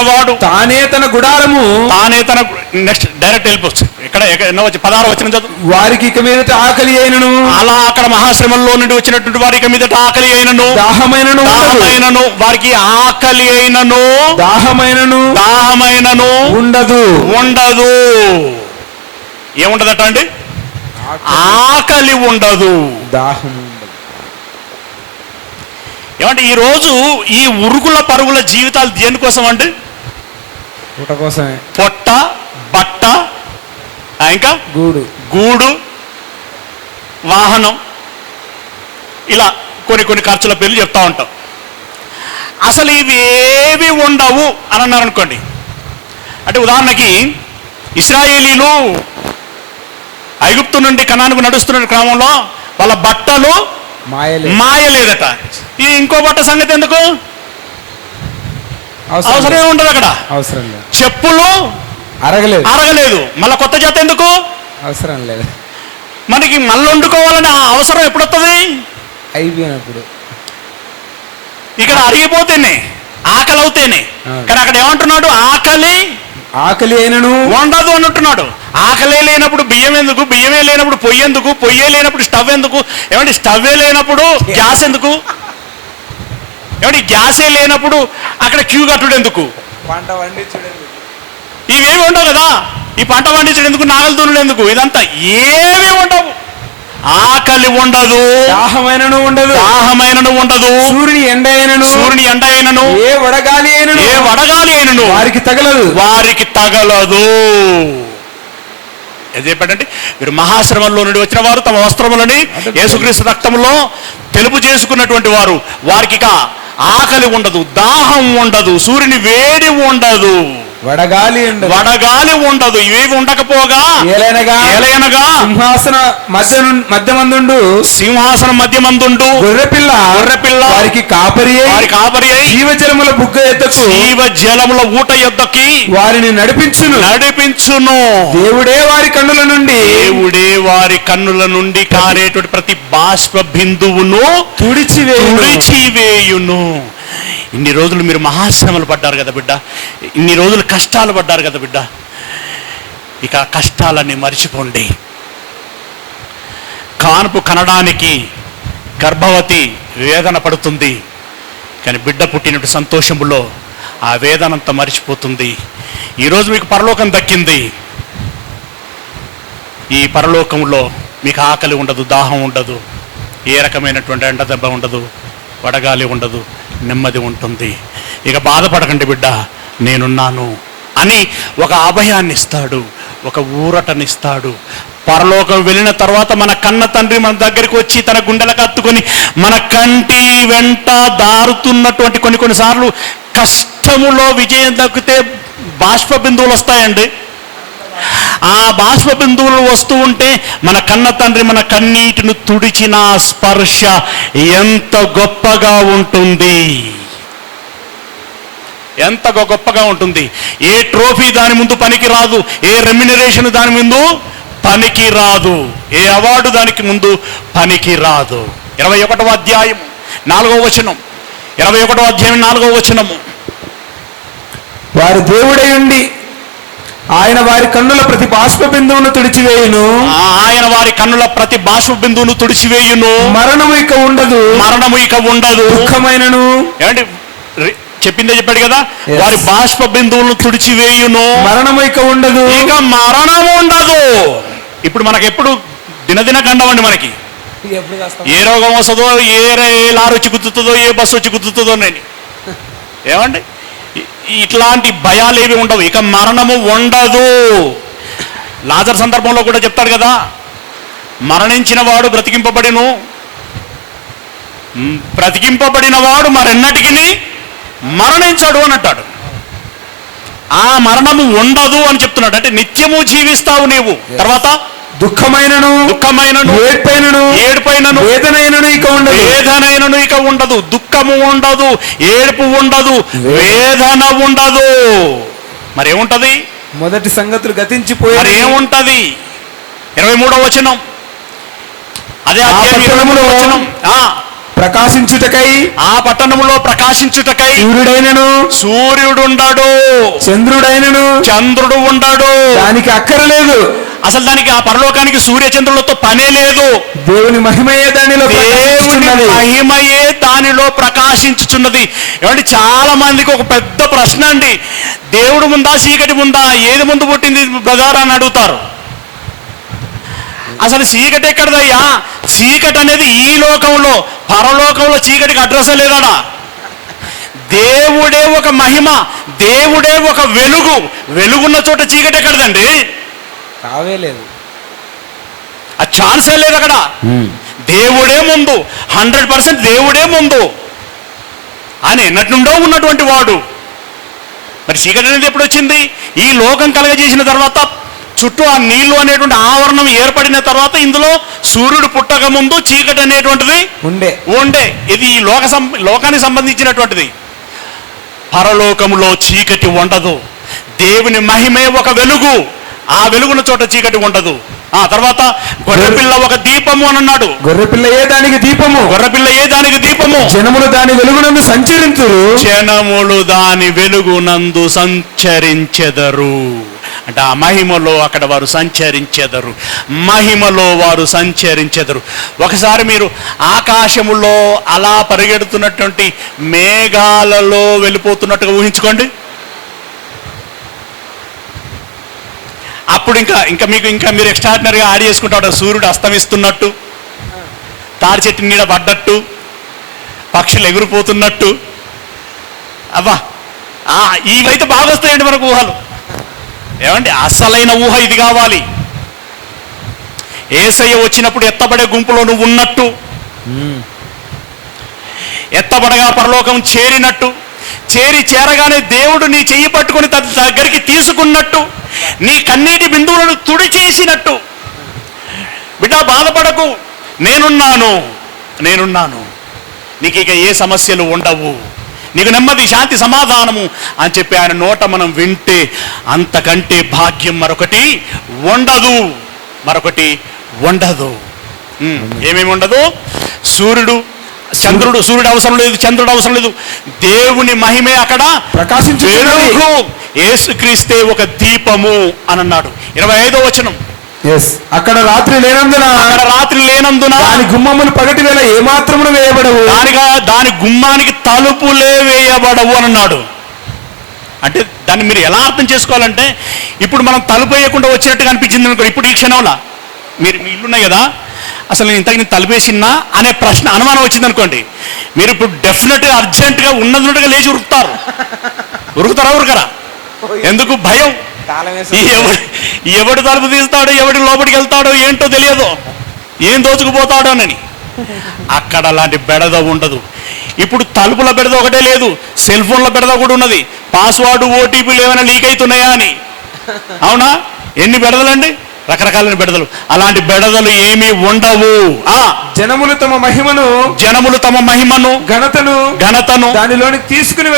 వాడు తానే తన నెక్స్ట్ డైరెక్ట్ వెళ్ళిపోవచ్చు. ఇక్కడ 16 వచనం చదువు. వారికి ఇక మీదట ఆకలి అయినను, అలా అక్కడ మహాశ్రమంలో నుండి వచ్చినటువంటి వారికి మీదట ఆకలి అయినను, దాహమైనను, వారికి ఆకలి అయినను, దాహమైనను ఉండదు. ఏముండదట అండి? ఆకలి ఉండదు, దాహం. ఏమంటే ఈరోజు ఈ ఉరుకుల పరుగుల జీవితాలు దేనికోసం అండి? పొట్ట, బట్ట, ఇంకా గూడు, వాహనం, ఇలా కొన్ని ఖర్చుల పేర్లు చెప్తా ఉంటాం. అసలు ఇవేవి ఉండవు అని అన్నారు అనుకోండి. అంటే ఉదాహరణకి ఇశ్రాయేలీలు ఐగుప్తు నుండి కనానుకు నడుస్తున్న క్రమంలో వాళ్ళ బట్టలు మాయలేదట. ఈ ఇంకో బట్ట సంగతి ఎందుకు? అవసరం ఉండదు అక్కడ. చెప్పులు అరగలేదు, మళ్ళీ కొత్త జత ఎందుకు? అవసరం లేదు. మనకి మళ్ళీ వండుకోవాలని అవసరం ఎప్పుడు వస్తుంది? అయిపోయినప్పుడు. ఇక్కడ అరిగిపోతేనే, ఆకలి అవుతేనే. కానీ అక్కడ ఏమంటున్నాడు? ఆకలి అయినను ఉండదు అంటున్నాడు. ఆకలే లేనప్పుడు బియ్యం ఎందుకు? బియ్యమే లేనప్పుడు పొయ్యి ఎందుకు? పొయ్యే లేనప్పుడు స్టవ్ ఎందుకు? ఏమంటే స్టవ్వే లేనప్పుడు గ్యాస్ ఎందుకు? ఏమంటే గ్యాసే లేనప్పుడు అక్కడ క్యూ కట్టుడు ఎందుకు? పంట పండించడం ఇవేమి ఉండవు కదా. ఈ పంట పండించడం ఎందుకు? నాగలు దున్నుడు ఎందుకు? ఇదంతా ఏమీ ఉండవు. ఆకలి ఉండదు, దాహమైనను ఉండదు, సూర్యుని ఎండ అయినను, ఏ వడగాలి అయినను వారికి తగలదు. ఏం చెప్పాడంటే, మీరు మహాశ్రమంలో నుండి వచ్చిన వారు తమ వస్త్రములని యేసుక్రీస్తు రక్తములో తెలుపు చేసుకున్నటువంటి వారు, వారికి ఆకలి ఉండదు, దాహం ఉండదు, సూర్యుని వేడి ఉండదు, వడగాలి ఉండదు. ఇవేవి ఉండకపోగా ఏలైనగా సింహాసనం మధ్యమందుండు గొర్రెపిల్ల వారికి కాపరి అయి జీవజలముల ఊట యొద్దకి వారిని నడిపించును. దేవుడే వారి కన్నుల నుండి కారేటువంటి ప్రతి బాష్ప బిందువును తుడిచివేయును. ఇన్ని రోజులు మీరు మహాశ్రమలు పడ్డారు కదా బిడ్డ, ఇన్ని రోజులు కష్టాలు పడ్డారు కదా బిడ్డ. ఇక కష్టాలన్నీ మర్చిపోండి. కాన్పు కనడానికి గర్భవతి వేదన పడుతుంది, కానీ బిడ్డ పుట్టినట్టు సంతోషములో ఆ వేదనంతా మరిచిపోతుంది. ఈరోజు మీకు పరలోకం దక్కింది. ఈ పరలోకంలో మీకు ఆకలి ఉండదు, దాహం ఉండదు, ఏ రకమైనటువంటి ఎండదెబ్బ ఉండదు, వడగాలి ఉండదు, నెమ్మది ఉంటుంది. ఇక బాధపడకండి బిడ్డ, నేనున్నాను అని ఒక అభయాన్ని ఇస్తాడు, ఒక ఊరటనిస్తాడు. పరలోకం వెళ్ళిన తర్వాత మన కన్న తండ్రి మన దగ్గరికి వచ్చి తన గుండెలకు హత్తుకొని మన కంటి వెంట దారుతున్నటువంటి కొన్నిసార్లు కష్టములో విజయం దక్కితే బాష్ప బిందువులు వస్తాయండి. ఆ బాష్ప బిందువులు వస్తూ ఉంటే మన కన్న తండ్రి మన కన్నీటిని తుడిచిన స్పర్శ ఎంత గొప్పగా ఉంటుంది, ఎంత గొప్పగా ఉంటుంది. ఏ ట్రోఫీ దాని ముందు పనికి రాదు, ఏ రెమ్యునరేషన్ దాని ముందు పనికి రాదు, ఏ అవార్డు దానికి ముందు పనికి రాదు. 21వ అధ్యాయం 4వ వచనం, 21వ అధ్యాయం 4వ వచనము. వారి దేవుడై ఉండి ఆయన వారి కన్నుల ప్రతి బాష్ప బిందువును తుడిచివేయును. ఆయన వారి కన్నుల ప్రతి బాష్ప బిందువును తుడిచివేయును. మరణము ఇక ఉండదు, మరణము ఇక ఉండదు. దుఃఖమైనను, ఏమంటే చెప్పిందే చెప్పాడు కదా, వారి బాష్ప బిందువులను తుడిచివేయును. మరణము ఇక ఉండదు, ఇక మరణము ఉండదు. ఇప్పుడు మనకి ఎప్పుడు దినదిన గండం అండి. మనకి ఏ రోగం వస్తుందో, ఏ లారీ వచ్చి గుద్దుతుందో, ఏ బస్సు వచ్చి గుద్దుతుందో నేను ఏమండి, ఇట్లాంటి భయాలు ఏవి ఉండవు. ఇక మరణము ఉండదు. లాజర్ సందర్భంలో కూడా చెప్తాడు కదా, మరణించిన వాడు బ్రతికింపబడిను, బ్రతికింపబడిన వాడు మరెన్నటికి మరణించాడు అని అంటాడు. ఆ మరణము ఉండదు అని చెప్తున్నాడు. అంటే నిత్యము జీవిస్తావు నీవు. తర్వాత దుఃఖమైనను, ఏడ్పైనను, వేదనైనను ఇక ఉండదు. వేదనైనను ఇక ఉండదు. దుఃఖము ఉండదు, ఏడుపు ఉండదు, వేదన ఉండదు. మరేముంటది? మొదటి సంగతులు గతించిపోయి మరేముంటది? 23వ వచనం, అదే అధ్యాయం 23వ వచనం. ప్రకాశించుటకై, ఆ పట్టణములో ప్రకాశించుటకై సూర్యుడు ఉండడు, చంద్రుడు ఉండడు. దానికి అక్కరలేదు. అసలు దానికి, ఆ పరలోకానికి సూర్య చంద్రులతో పనే లేదు. దేవుని మహిమయే దానిలో ప్రకాశించుచున్నది. ఏమంటే చాలా మందికి ఒక పెద్ద ప్రశ్న అండి, దేవుడు ముందా చీకటి ముందా, ఏది ముందు పుట్టింది బ్రదర్ అని అడుగుతారు. అసలు చీకటి ఎక్కడదయ్యా? చీకటి అనేది ఈ లోకంలో, పరలోకంలో చీకటికి అడ్రస్ లేదడా. దేవుడే ఒక మహిమ, దేవుడే ఒక వెలుగు. వెలుగున్న చోట చీకటి ఎక్కడదండి? కావేలేదు, ఆ ఛాన్సే లేదు అక్కడ. దేవుడే ముందు, 100% దేవుడే ముందు. ఆయన ఎన్నటి నుండో ఉన్నటువంటి వాడు. మరి చీకటి అనేది ఎప్పుడు వచ్చింది? ఈ లోకం కలగజేసిన తర్వాత, చుట్టూ ఆ నీళ్లు అనేటువంటి ఆవరణం ఏర్పడిన తర్వాత, ఇందులో సూర్యుడు పుట్టక ముందు చీకటి అనేటువంటిది ఉండే. ఇది ఈ లోకానికి సంబంధించినటువంటిది. పరలోకములో చీకటి ఉండదు. దేవుని మహిమే ఒక వెలుగు. ఆ వెలుగున చోట చీకటి ఉండదు. ఆ తర్వాత గొర్రెపిల్ల ఒక దీపము అని అన్నాడు. గొర్రెపిల్లయే దానికి దీపము, గొర్రెపిల్లయే దానికి దీపము. జనములు దాని వెలుగునందు సంచరించురు, జనములు దాని వెలుగునందు సంచరించెదరు. అంటే ఆ మహిమలో అక్కడ వారు సంచరించెదరు, మహిమలో వారు సంచరించెదరు. ఒకసారి మీరు ఆకాశములో అలా పరిగెడుతున్నటువంటి మేఘాలలో వెళ్ళిపోతున్నట్టుగా ఊహించుకోండి. అప్పుడు ఇంకా మీరు ఎక్స్ట్రాడినరీగా యాడ్ చేసుకుంటాడు. సూర్యుడు అస్తమిస్తున్నట్టు, తాడి చెట్టు నీడ పడ్డట్టు, పక్షులు ఎగురిపోతున్నట్టు. అబ్బా, ఇవైతే బాగా వస్తాయండి మనకు ఊహలు. ఏమండి, అసలైన ఊహ ఇది కావాలి. యేసయ్య వచ్చినప్పుడు ఎత్తబడే గుంపులో నువ్వు ఉన్నట్టు, ఎత్తబడగా పరలోకం చేరినట్టు, చేరగానే దేవుడు నీ చెయ్యి పట్టుకొని తన దగ్గరికి తీసుకున్నట్టు, నీ కన్నీటి బిందువులను తుడిచేసినట్టు. బిడ్డ బాధపడకు, నేనున్నాను, నీకు ఇక ఏ సమస్యలు ఉండవు, నీకు నెమ్మది, శాంతి, సమాధానము అని చెప్పి ఆయన నోట మనం వింటే అంతకంటే భాగ్యం మరొకటి ఉండదు. ఏమేమి ఉండదు? సూర్యుడు అవసరం లేదు, చంద్రుడు అవసరం లేదు. దేవుని మహిమే అక్కడ ప్రకాశించు. యేసుక్రీస్తే ఒక దీపము అని అన్నాడు. 25వ వచనం, అక్కడ రాత్రి లేనందున అక్కడ రాత్రి లేనందున దాని గుమ్మములు పగటి వేళ ఏమాత్రమును వేయబడవు. దాని గుమ్మానికి తలుపులే వేయబడవు అని అన్నాడు. అంటే దాన్ని మీరు ఎలా అర్థం చేసుకోవాలంటే, ఇప్పుడు మనం తలుపు వేయకుండా వచ్చినట్టుగా అనిపించింది అనుకో. ఇప్పుడు ఈ క్షణంలో మీరు మీ ఇల్లున్నాయి కదా, అసలు నేను ఇంతకు నేను తలుపేసినా అనే ప్రశ్న అనుమానం వచ్చింది అనుకోండి, మీరు ఇప్పుడు డెఫినెట్గా అర్జెంటుగా ఉన్నట్టుగా లేచి ఉరుకుతారా ఉరకరా? ఎందుకు? భయం. ఎవడు తలుపు తీస్తాడో, ఎవడి లోపలికి వెళ్తాడో ఏంటో తెలియదు, ఏం దోచుకుపోతాడో అని. అక్కడ అలాంటి బెడద ఉండదు. ఇప్పుడు తలుపుల బెడద ఒకటే లేదు, సెల్ ఫోన్ల బెడద కూడా ఉన్నది. పాస్వర్డ్, ఓటీపీలు ఏమైనా లీక్ అవుతున్నాయా అని. అవునా? ఎన్ని బెడదలండి, రకరకాలైన బెడదలు. అలాంటి బెడదలు ఏమీ ఉండవు. జనములు తమ మహిమను ఘనతను దానిలోనికి తీసుకుని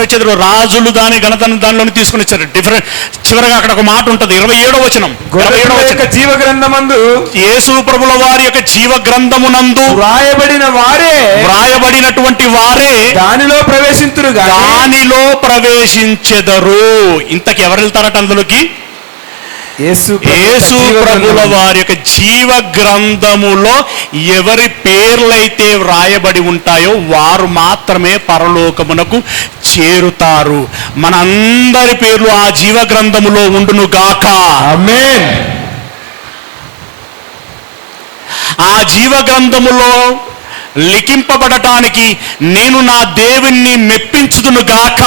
వచ్చేదరు. రాజులు దాని ఘనతను దానిలోనికి తీసుకుని వచ్చారు. డిఫరెంట్. చివరగా అక్కడ ఒక మాట ఉంటుంది, 27వ వచనం. జీవ గ్రంథమందు యేసు ప్రభుల వారి యొక్క జీవ గ్రంథమునందు వ్రాయబడినటువంటి వారే దానిలో ప్రవేశించెదరు. ఇంతకు ఎవరు వెళ్తారట అందులోకి? యేసు ప్రభుల వారి యొక్క జీవ గ్రంథములో ఎవరి పేర్లైతే వ్రాయబడి ఉంటాయో వారు మాత్రమే పరలోకమునకు చేరుతారు. మన అందరి పేర్లు ఆ జీవ గ్రంథములో ఉండును గాక. ఆమేన్. ఆ జీవ గ్రంథములో లిఖింపబడటానికి నేను నా దేవుణ్ణి మెప్పించుదును గాక.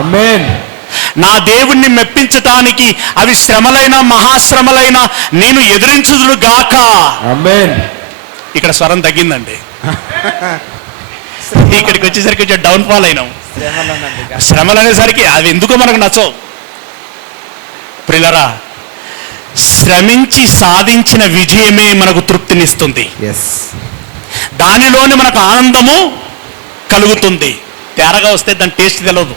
ఆమేన్. నా దేవుణ్ణి మెప్పించటానికి అవి శ్రమలైన మహాశ్రమలైన నేను ఎదిరించుదును గాక. ఆమేన్. ఇక్కడ స్వరం తగ్గిందండి. ఇక్కడికి వచ్చేసరికి కొంచెం డౌన్ ఫాల్ అయినాం. శ్రమలు అనేసరికి అవి ఎందుకో మనకు నచ్చవు. ప్రియులారా, శ్రమించి సాధించిన విజయమే మనకు తృప్తినిస్తుంది. దానిలోనే మనకు ఆనందము కలుగుతుంది. తేరగా వస్తే దాని టేస్ట్ తెలియదు.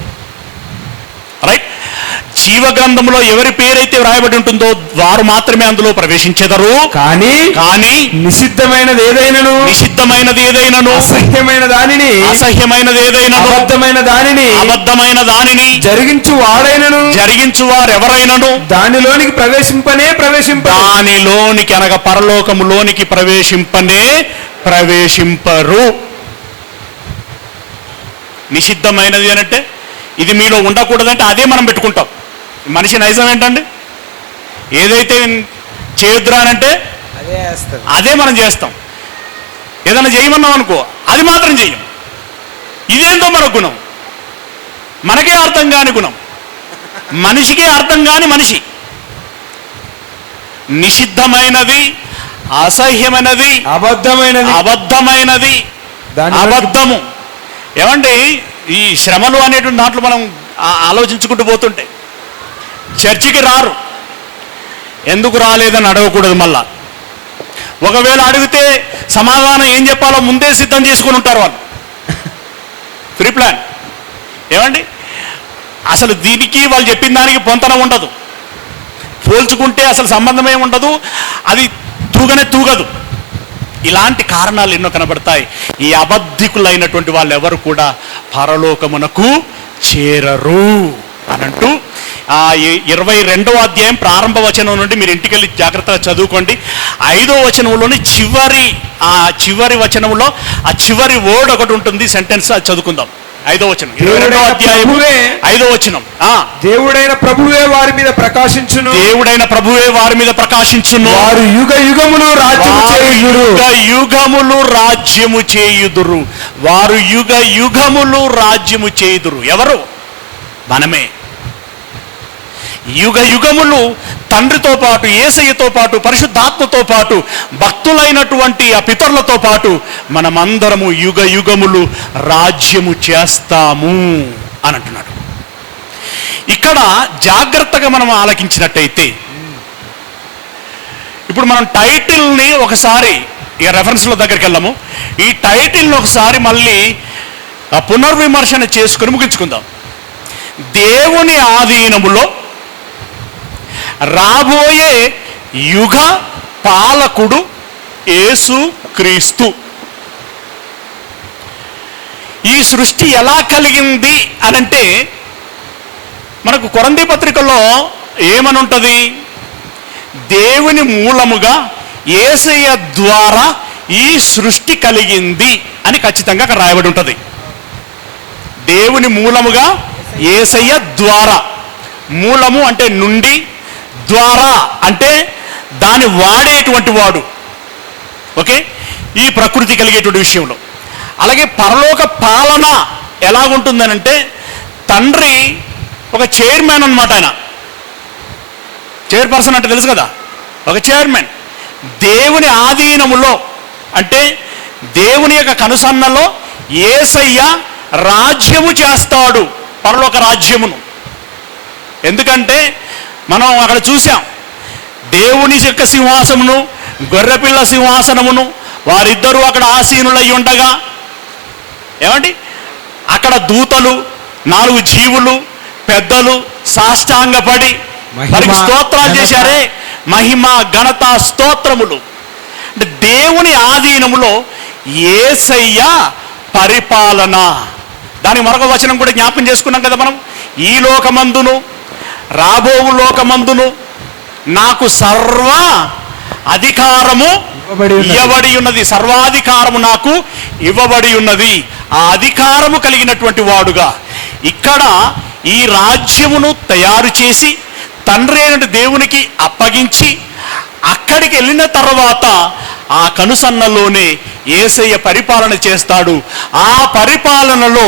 రైట్? జీవ గ్రంథంలో ఎవరి పేరైతే వ్రాయబడి ఉంటుందో వారు మాత్రమే అందులో ప్రవేశించెదరు. కానీ నిషిద్ధమైనది ఏదైనను అసహ్యమైనది ఏదైనను అబద్ధమైన దానిని జరిగించు వారెవరైనను దానిలోనికి అనగా పరలోకములోనికి ప్రవేశింపరు. నిషిద్ధమైనది అనంటే ఇది మీలో ఉండకూడదంటే అదే మనం పెట్టుకుంటాం. మనిషి నైజం ఏంటండి? ఏదైతే చేయొద్దురా అనంటే అదే మనం చేస్తాం. ఏదైనా చేయమన్నాం అనుకో, అది మాత్రం చెయ్యం. ఇదేందో మన గుణం, మనకే అర్థం కాని గుణం, మనిషికే అర్థం కాని మనిషి. నిషిద్ధమైనది, అసహ్యమైనది, అబద్ధమైనది, అబద్ధము. ఏమండి, ఈ శ్రమలు అనేటువంటి దాంట్లో మనం ఆలోచించుకుంటూ పోతుంటే చర్చికి రారు. ఎందుకు రాలేదని అడగకూడదు. మళ్ళా ఒకవేళ అడిగితే సమాధానం ఏం చెప్పాలో ముందే సిద్ధం చేసుకుని ఉంటారు వాళ్ళు. Pre plan. ఏమండి, అసలు దీనికి వాళ్ళు చెప్పిన దానికి పొంతన ఉండదు. పోల్చుకుంటే అసలు సంబంధమే ఉండదు. అది తూగదు. ఇలాంటి కారణాలు ఎన్నో కనబడతాయి. ఈ అబద్ధికులైనటువంటి వాళ్ళు ఎవరు కూడా పరలోకమునకు చేరరు అనంటూ 22వ అధ్యాయం ప్రారంభ వచనం నుండి మీరు ఇంటికెళ్ళి జాగ్రత్తగా చదువుకోండి. 5వ వచనంలోని చివరి వచనంలో ఆ చివరి వర్డ్ ఒకటి ఉంటుంది, సెంటెన్స్, అది చదువుకుందాం. 5వ వచనం, 22వ అధ్యాయం 5వ వచనం. దేవుడైన ప్రభువే వారి మీద ప్రకాశించును. వారు యుగయుగములు రాజ్యము చేయుదురు. ఎవరు? మనమే. యుగయుగములు తండ్రితో పాటు, యేసయ్యతో పాటు, పరిశుద్ధాత్మతో పాటు, భక్తులైనటువంటి ఆ పితరులతో పాటు మనమందరము యుగయుగములు రాజ్యము చేస్తాము అని అంటున్నాడు. ఇక్కడ జాగ్రత్తగా మనం ఆలకించినట్టయితే, ఇప్పుడు మనం టైటిల్ని ఒకసారి ఇక రెఫరెన్స్ల దగ్గరికి వెళ్ళాము. ఈ టైటిల్ని ఒకసారి మళ్ళీ పునర్విమర్శన చేసుకుని ముగించుకుందాం. దేవుని ఆధీనములో రాబోయే యుగ పాలకుడు యేసు క్రీస్తు. ఈ సృష్టి ఎలా కలిగింది అనంటే, మనకు కొరంథీ పత్రికలో ఏమని ఉంటుంది? దేవుని మూలముగా యేసయ్య ద్వారా ఈ సృష్టి కలిగింది అని ఖచ్చితంగా అక్కడ రాయబడి ఉంటుంది. దేవుని మూలముగా యేసయ్య ద్వారా. మూలము అంటే నుండి, ద్వారా అంటే దాన్ని వాడేటువంటి వాడు. ఓకే, ఈ ప్రకృతి కలిగేటువంటి విషయంలో. అలాగే పరలోక పాలన ఎలాగుంటుందనంటే, తండ్రి ఒక చైర్మన్ అన్నమాట. ఆయన చైర్పర్సన్ అంటే తెలుసు కదా, ఒక చైర్మన్. దేవుని ఆధీనములో అంటే దేవుని యొక్క కనుసన్నలో యేసయ్య రాజ్యము చేస్తాడు, పరలోక రాజ్యమును. ఎందుకంటే మనం అక్కడ చూసాం, దేవుని యొక్క సింహాసమును, గొర్రెపిల్ల సింహాసనమును, వారిద్దరూ అక్కడ ఆసీనులై ఉండగా ఏమండి, అక్కడ దూతలు, 4 జీవులు, పెద్దలు సాష్టాంగపడి వారికి స్తోత్రాలు చేశారే. మహిమ, ఘనత, స్తోత్రములు. అంటే దేవుని ఆధీనములో యేసయ్య పరిపాలన. దానికి మరొక వచనం కూడా జ్ఞాపకం చేసుకున్నాం కదా మనం, ఈ లోకమందును రాబోవు లోకమందును నాకు సర్వ అధికారము ఇవ్వబడి ఉన్నది. సర్వాధికారము నాకు ఇవ్వబడి ఉన్నది. ఆ అధికారము కలిగినటువంటి వాడుగా ఇక్కడ ఈ రాజ్యమును తయారు చేసి తండ్రి అయిన దేవునికి అప్పగించి అక్కడికి వెళ్ళిన తర్వాత ఆ కనుసన్నలోనే యేసయ్య పరిపాలన చేస్తాడు. ఆ పరిపాలనలో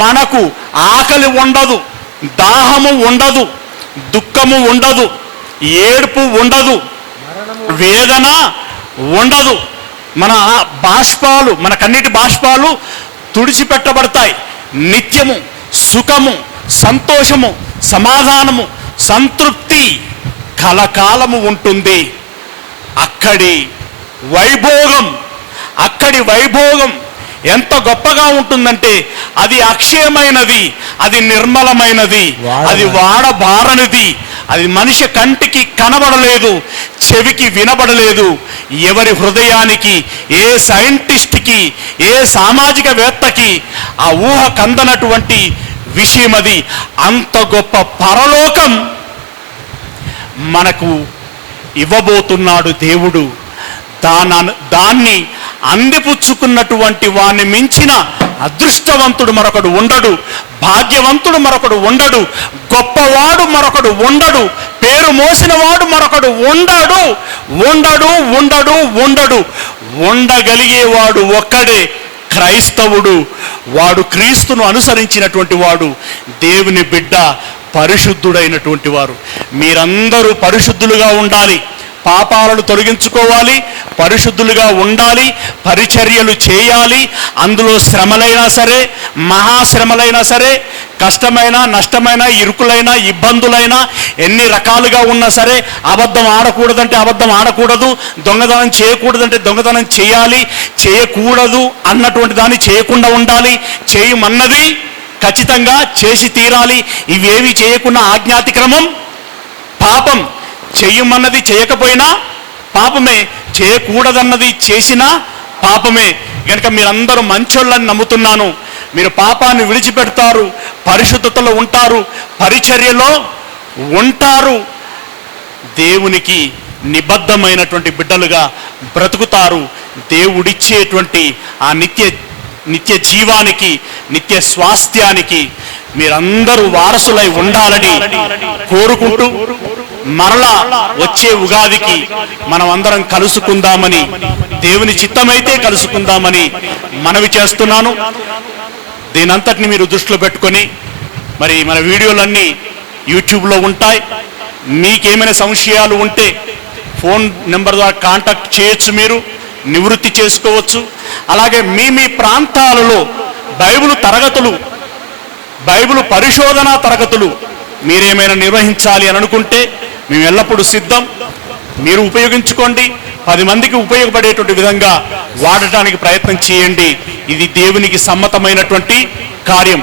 మనకు ఆకలి ఉండదు, దాహము ఉండదు, దుఃఖము ఉండదు, ఏడుపు ఉండదు, వేదన ఉండదు. మన బాష్పాలు, మన కన్నీటి బాష్పాలు తుడిచిపెట్టబడతాయి. నిత్యము సుఖము, సంతోషము, సమాధానము, సంతృప్తి కలకాలము ఉంటుంది. అక్కడి వైభోగం ఎంత గొప్పగా ఉంటుందంటే, అది అక్షయమైనది, అది నిర్మలమైనది, అది వాడబారనిది, అది మనిషి కంటికి కనబడలేదు, చెవికి వినబడలేదు, ఎవరి హృదయానికి, ఏ సైంటిస్ట్కి, ఏ సామాజికవేత్తకి ఆ ఊహ కందనటువంటి విషయం అది. అంత గొప్ప పరలోకం మనకు ఇవ్వబోతున్నాడు దేవుడు. దాన్ని అందిపుచ్చుకున్నటువంటి వాణ్ణి మించిన అదృష్టవంతుడు మరొకడు ఉండడు, భాగ్యవంతుడు మరొకడు ఉండడు, గొప్పవాడు మరొకడు ఉండడు, పేరు మోసినవాడు మరొకడు ఉండడు. ఉండగలిగేవాడు ఒక్కడే, క్రైస్తవుడు. వాడు క్రీస్తును అనుసరించినటువంటి వాడు, దేవుని బిడ్డ, పరిశుద్ధుడైనటువంటి వారు. మీరందరూ పరిశుద్ధులుగా ఉండాలి, పాపాలను తొలగించుకోవాలి, పరిశుద్ధులుగా ఉండాలి, పరిచర్యలు చేయాలి. అందులో శ్రమలైనా సరే, మహాశ్రమలైనా సరే, కష్టమైన, నష్టమైన, ఇరుకులైన, ఇబ్బందులైనా, ఎన్ని రకాలుగా ఉన్నా సరే, అబద్ధం ఆడకూడదంటే అబద్ధం ఆడకూడదు, దొంగతనం చేయకూడదంటే దొంగతనం చేయాలి, చేయకూడదు అన్నటువంటి దాన్ని చేయకుండా ఉండాలి, చేయమన్నది ఖచ్చితంగా చేసి తీరాలి. ఇవేవి చేయకుండా ఆజ్ఞాతిక్రమం పాపం. చెయ్యమన్నది చేయకపోయినా పాపమే, చేయకూడదన్నది చేసినా పాపమే. కనుక మీరందరూ మంచోళ్ళని నమ్ముతున్నాను. మీరు పాపాన్ని విడిచిపెడతారు, పరిశుద్ధతలో ఉంటారు, పరిచర్యలో ఉంటారు, దేవునికి నిబద్ధమైనటువంటి బిడ్డలుగా బ్రతుకుతారు. దేవుడిచ్చేటువంటి ఆ నిత్య జీవానికి, నిత్య స్వాస్థ్యానికి మీరందరూ వారసులై ఉండాలని కోరుకుంటూ, మరలా వచ్చే ఉగాదికి మనం అందరం కలుసుకుందామని, దేవుని చిత్తమైతే కలుసుకుందామని మనవి చేస్తున్నాను. దీనంతటిని మీరు దృష్టిలో పెట్టుకొని, మరి మన వీడియోలన్నీ యూట్యూబ్లో ఉంటాయి. మీకేమైనా సంశయాలు ఉంటే ఫోన్ నెంబర్ ద్వారా కాంటాక్ట్ చేయొచ్చు, మీరు నివృత్తి చేసుకోవచ్చు. అలాగే మీ ప్రాంతాలలో బైబిల్ తరగతులు, బైబిల్ పరిశోధన తరగతులు మీరేమైనా నిర్వహించాలి అని అనుకుంటే మేము ఎల్లప్పుడూ సిద్ధం. మీరు ఉపయోగించుకోండి, 10 మందికి ఉపయోగపడేటువంటి విధంగా వాడటానికి ప్రయత్నం చేయండి. ఇది దేవునికి సమ్మతమైనటువంటి కార్యం.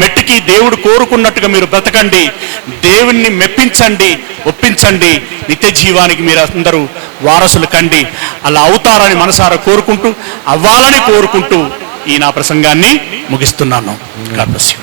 మెట్టికి దేవుడు కోరుకున్నట్టుగా మీరు బ్రతకండి, దేవుణ్ణి మెప్పించండి, ఒప్పించండి, నిత్య జీవానికి మీరు అందరూ వారసులు కండి. అలా అవుతారని మనసారా కోరుకుంటూ, అవ్వాలని కోరుకుంటూ ఈ నా ప్రసంగాన్ని ముగిస్తున్నాను. God bless you.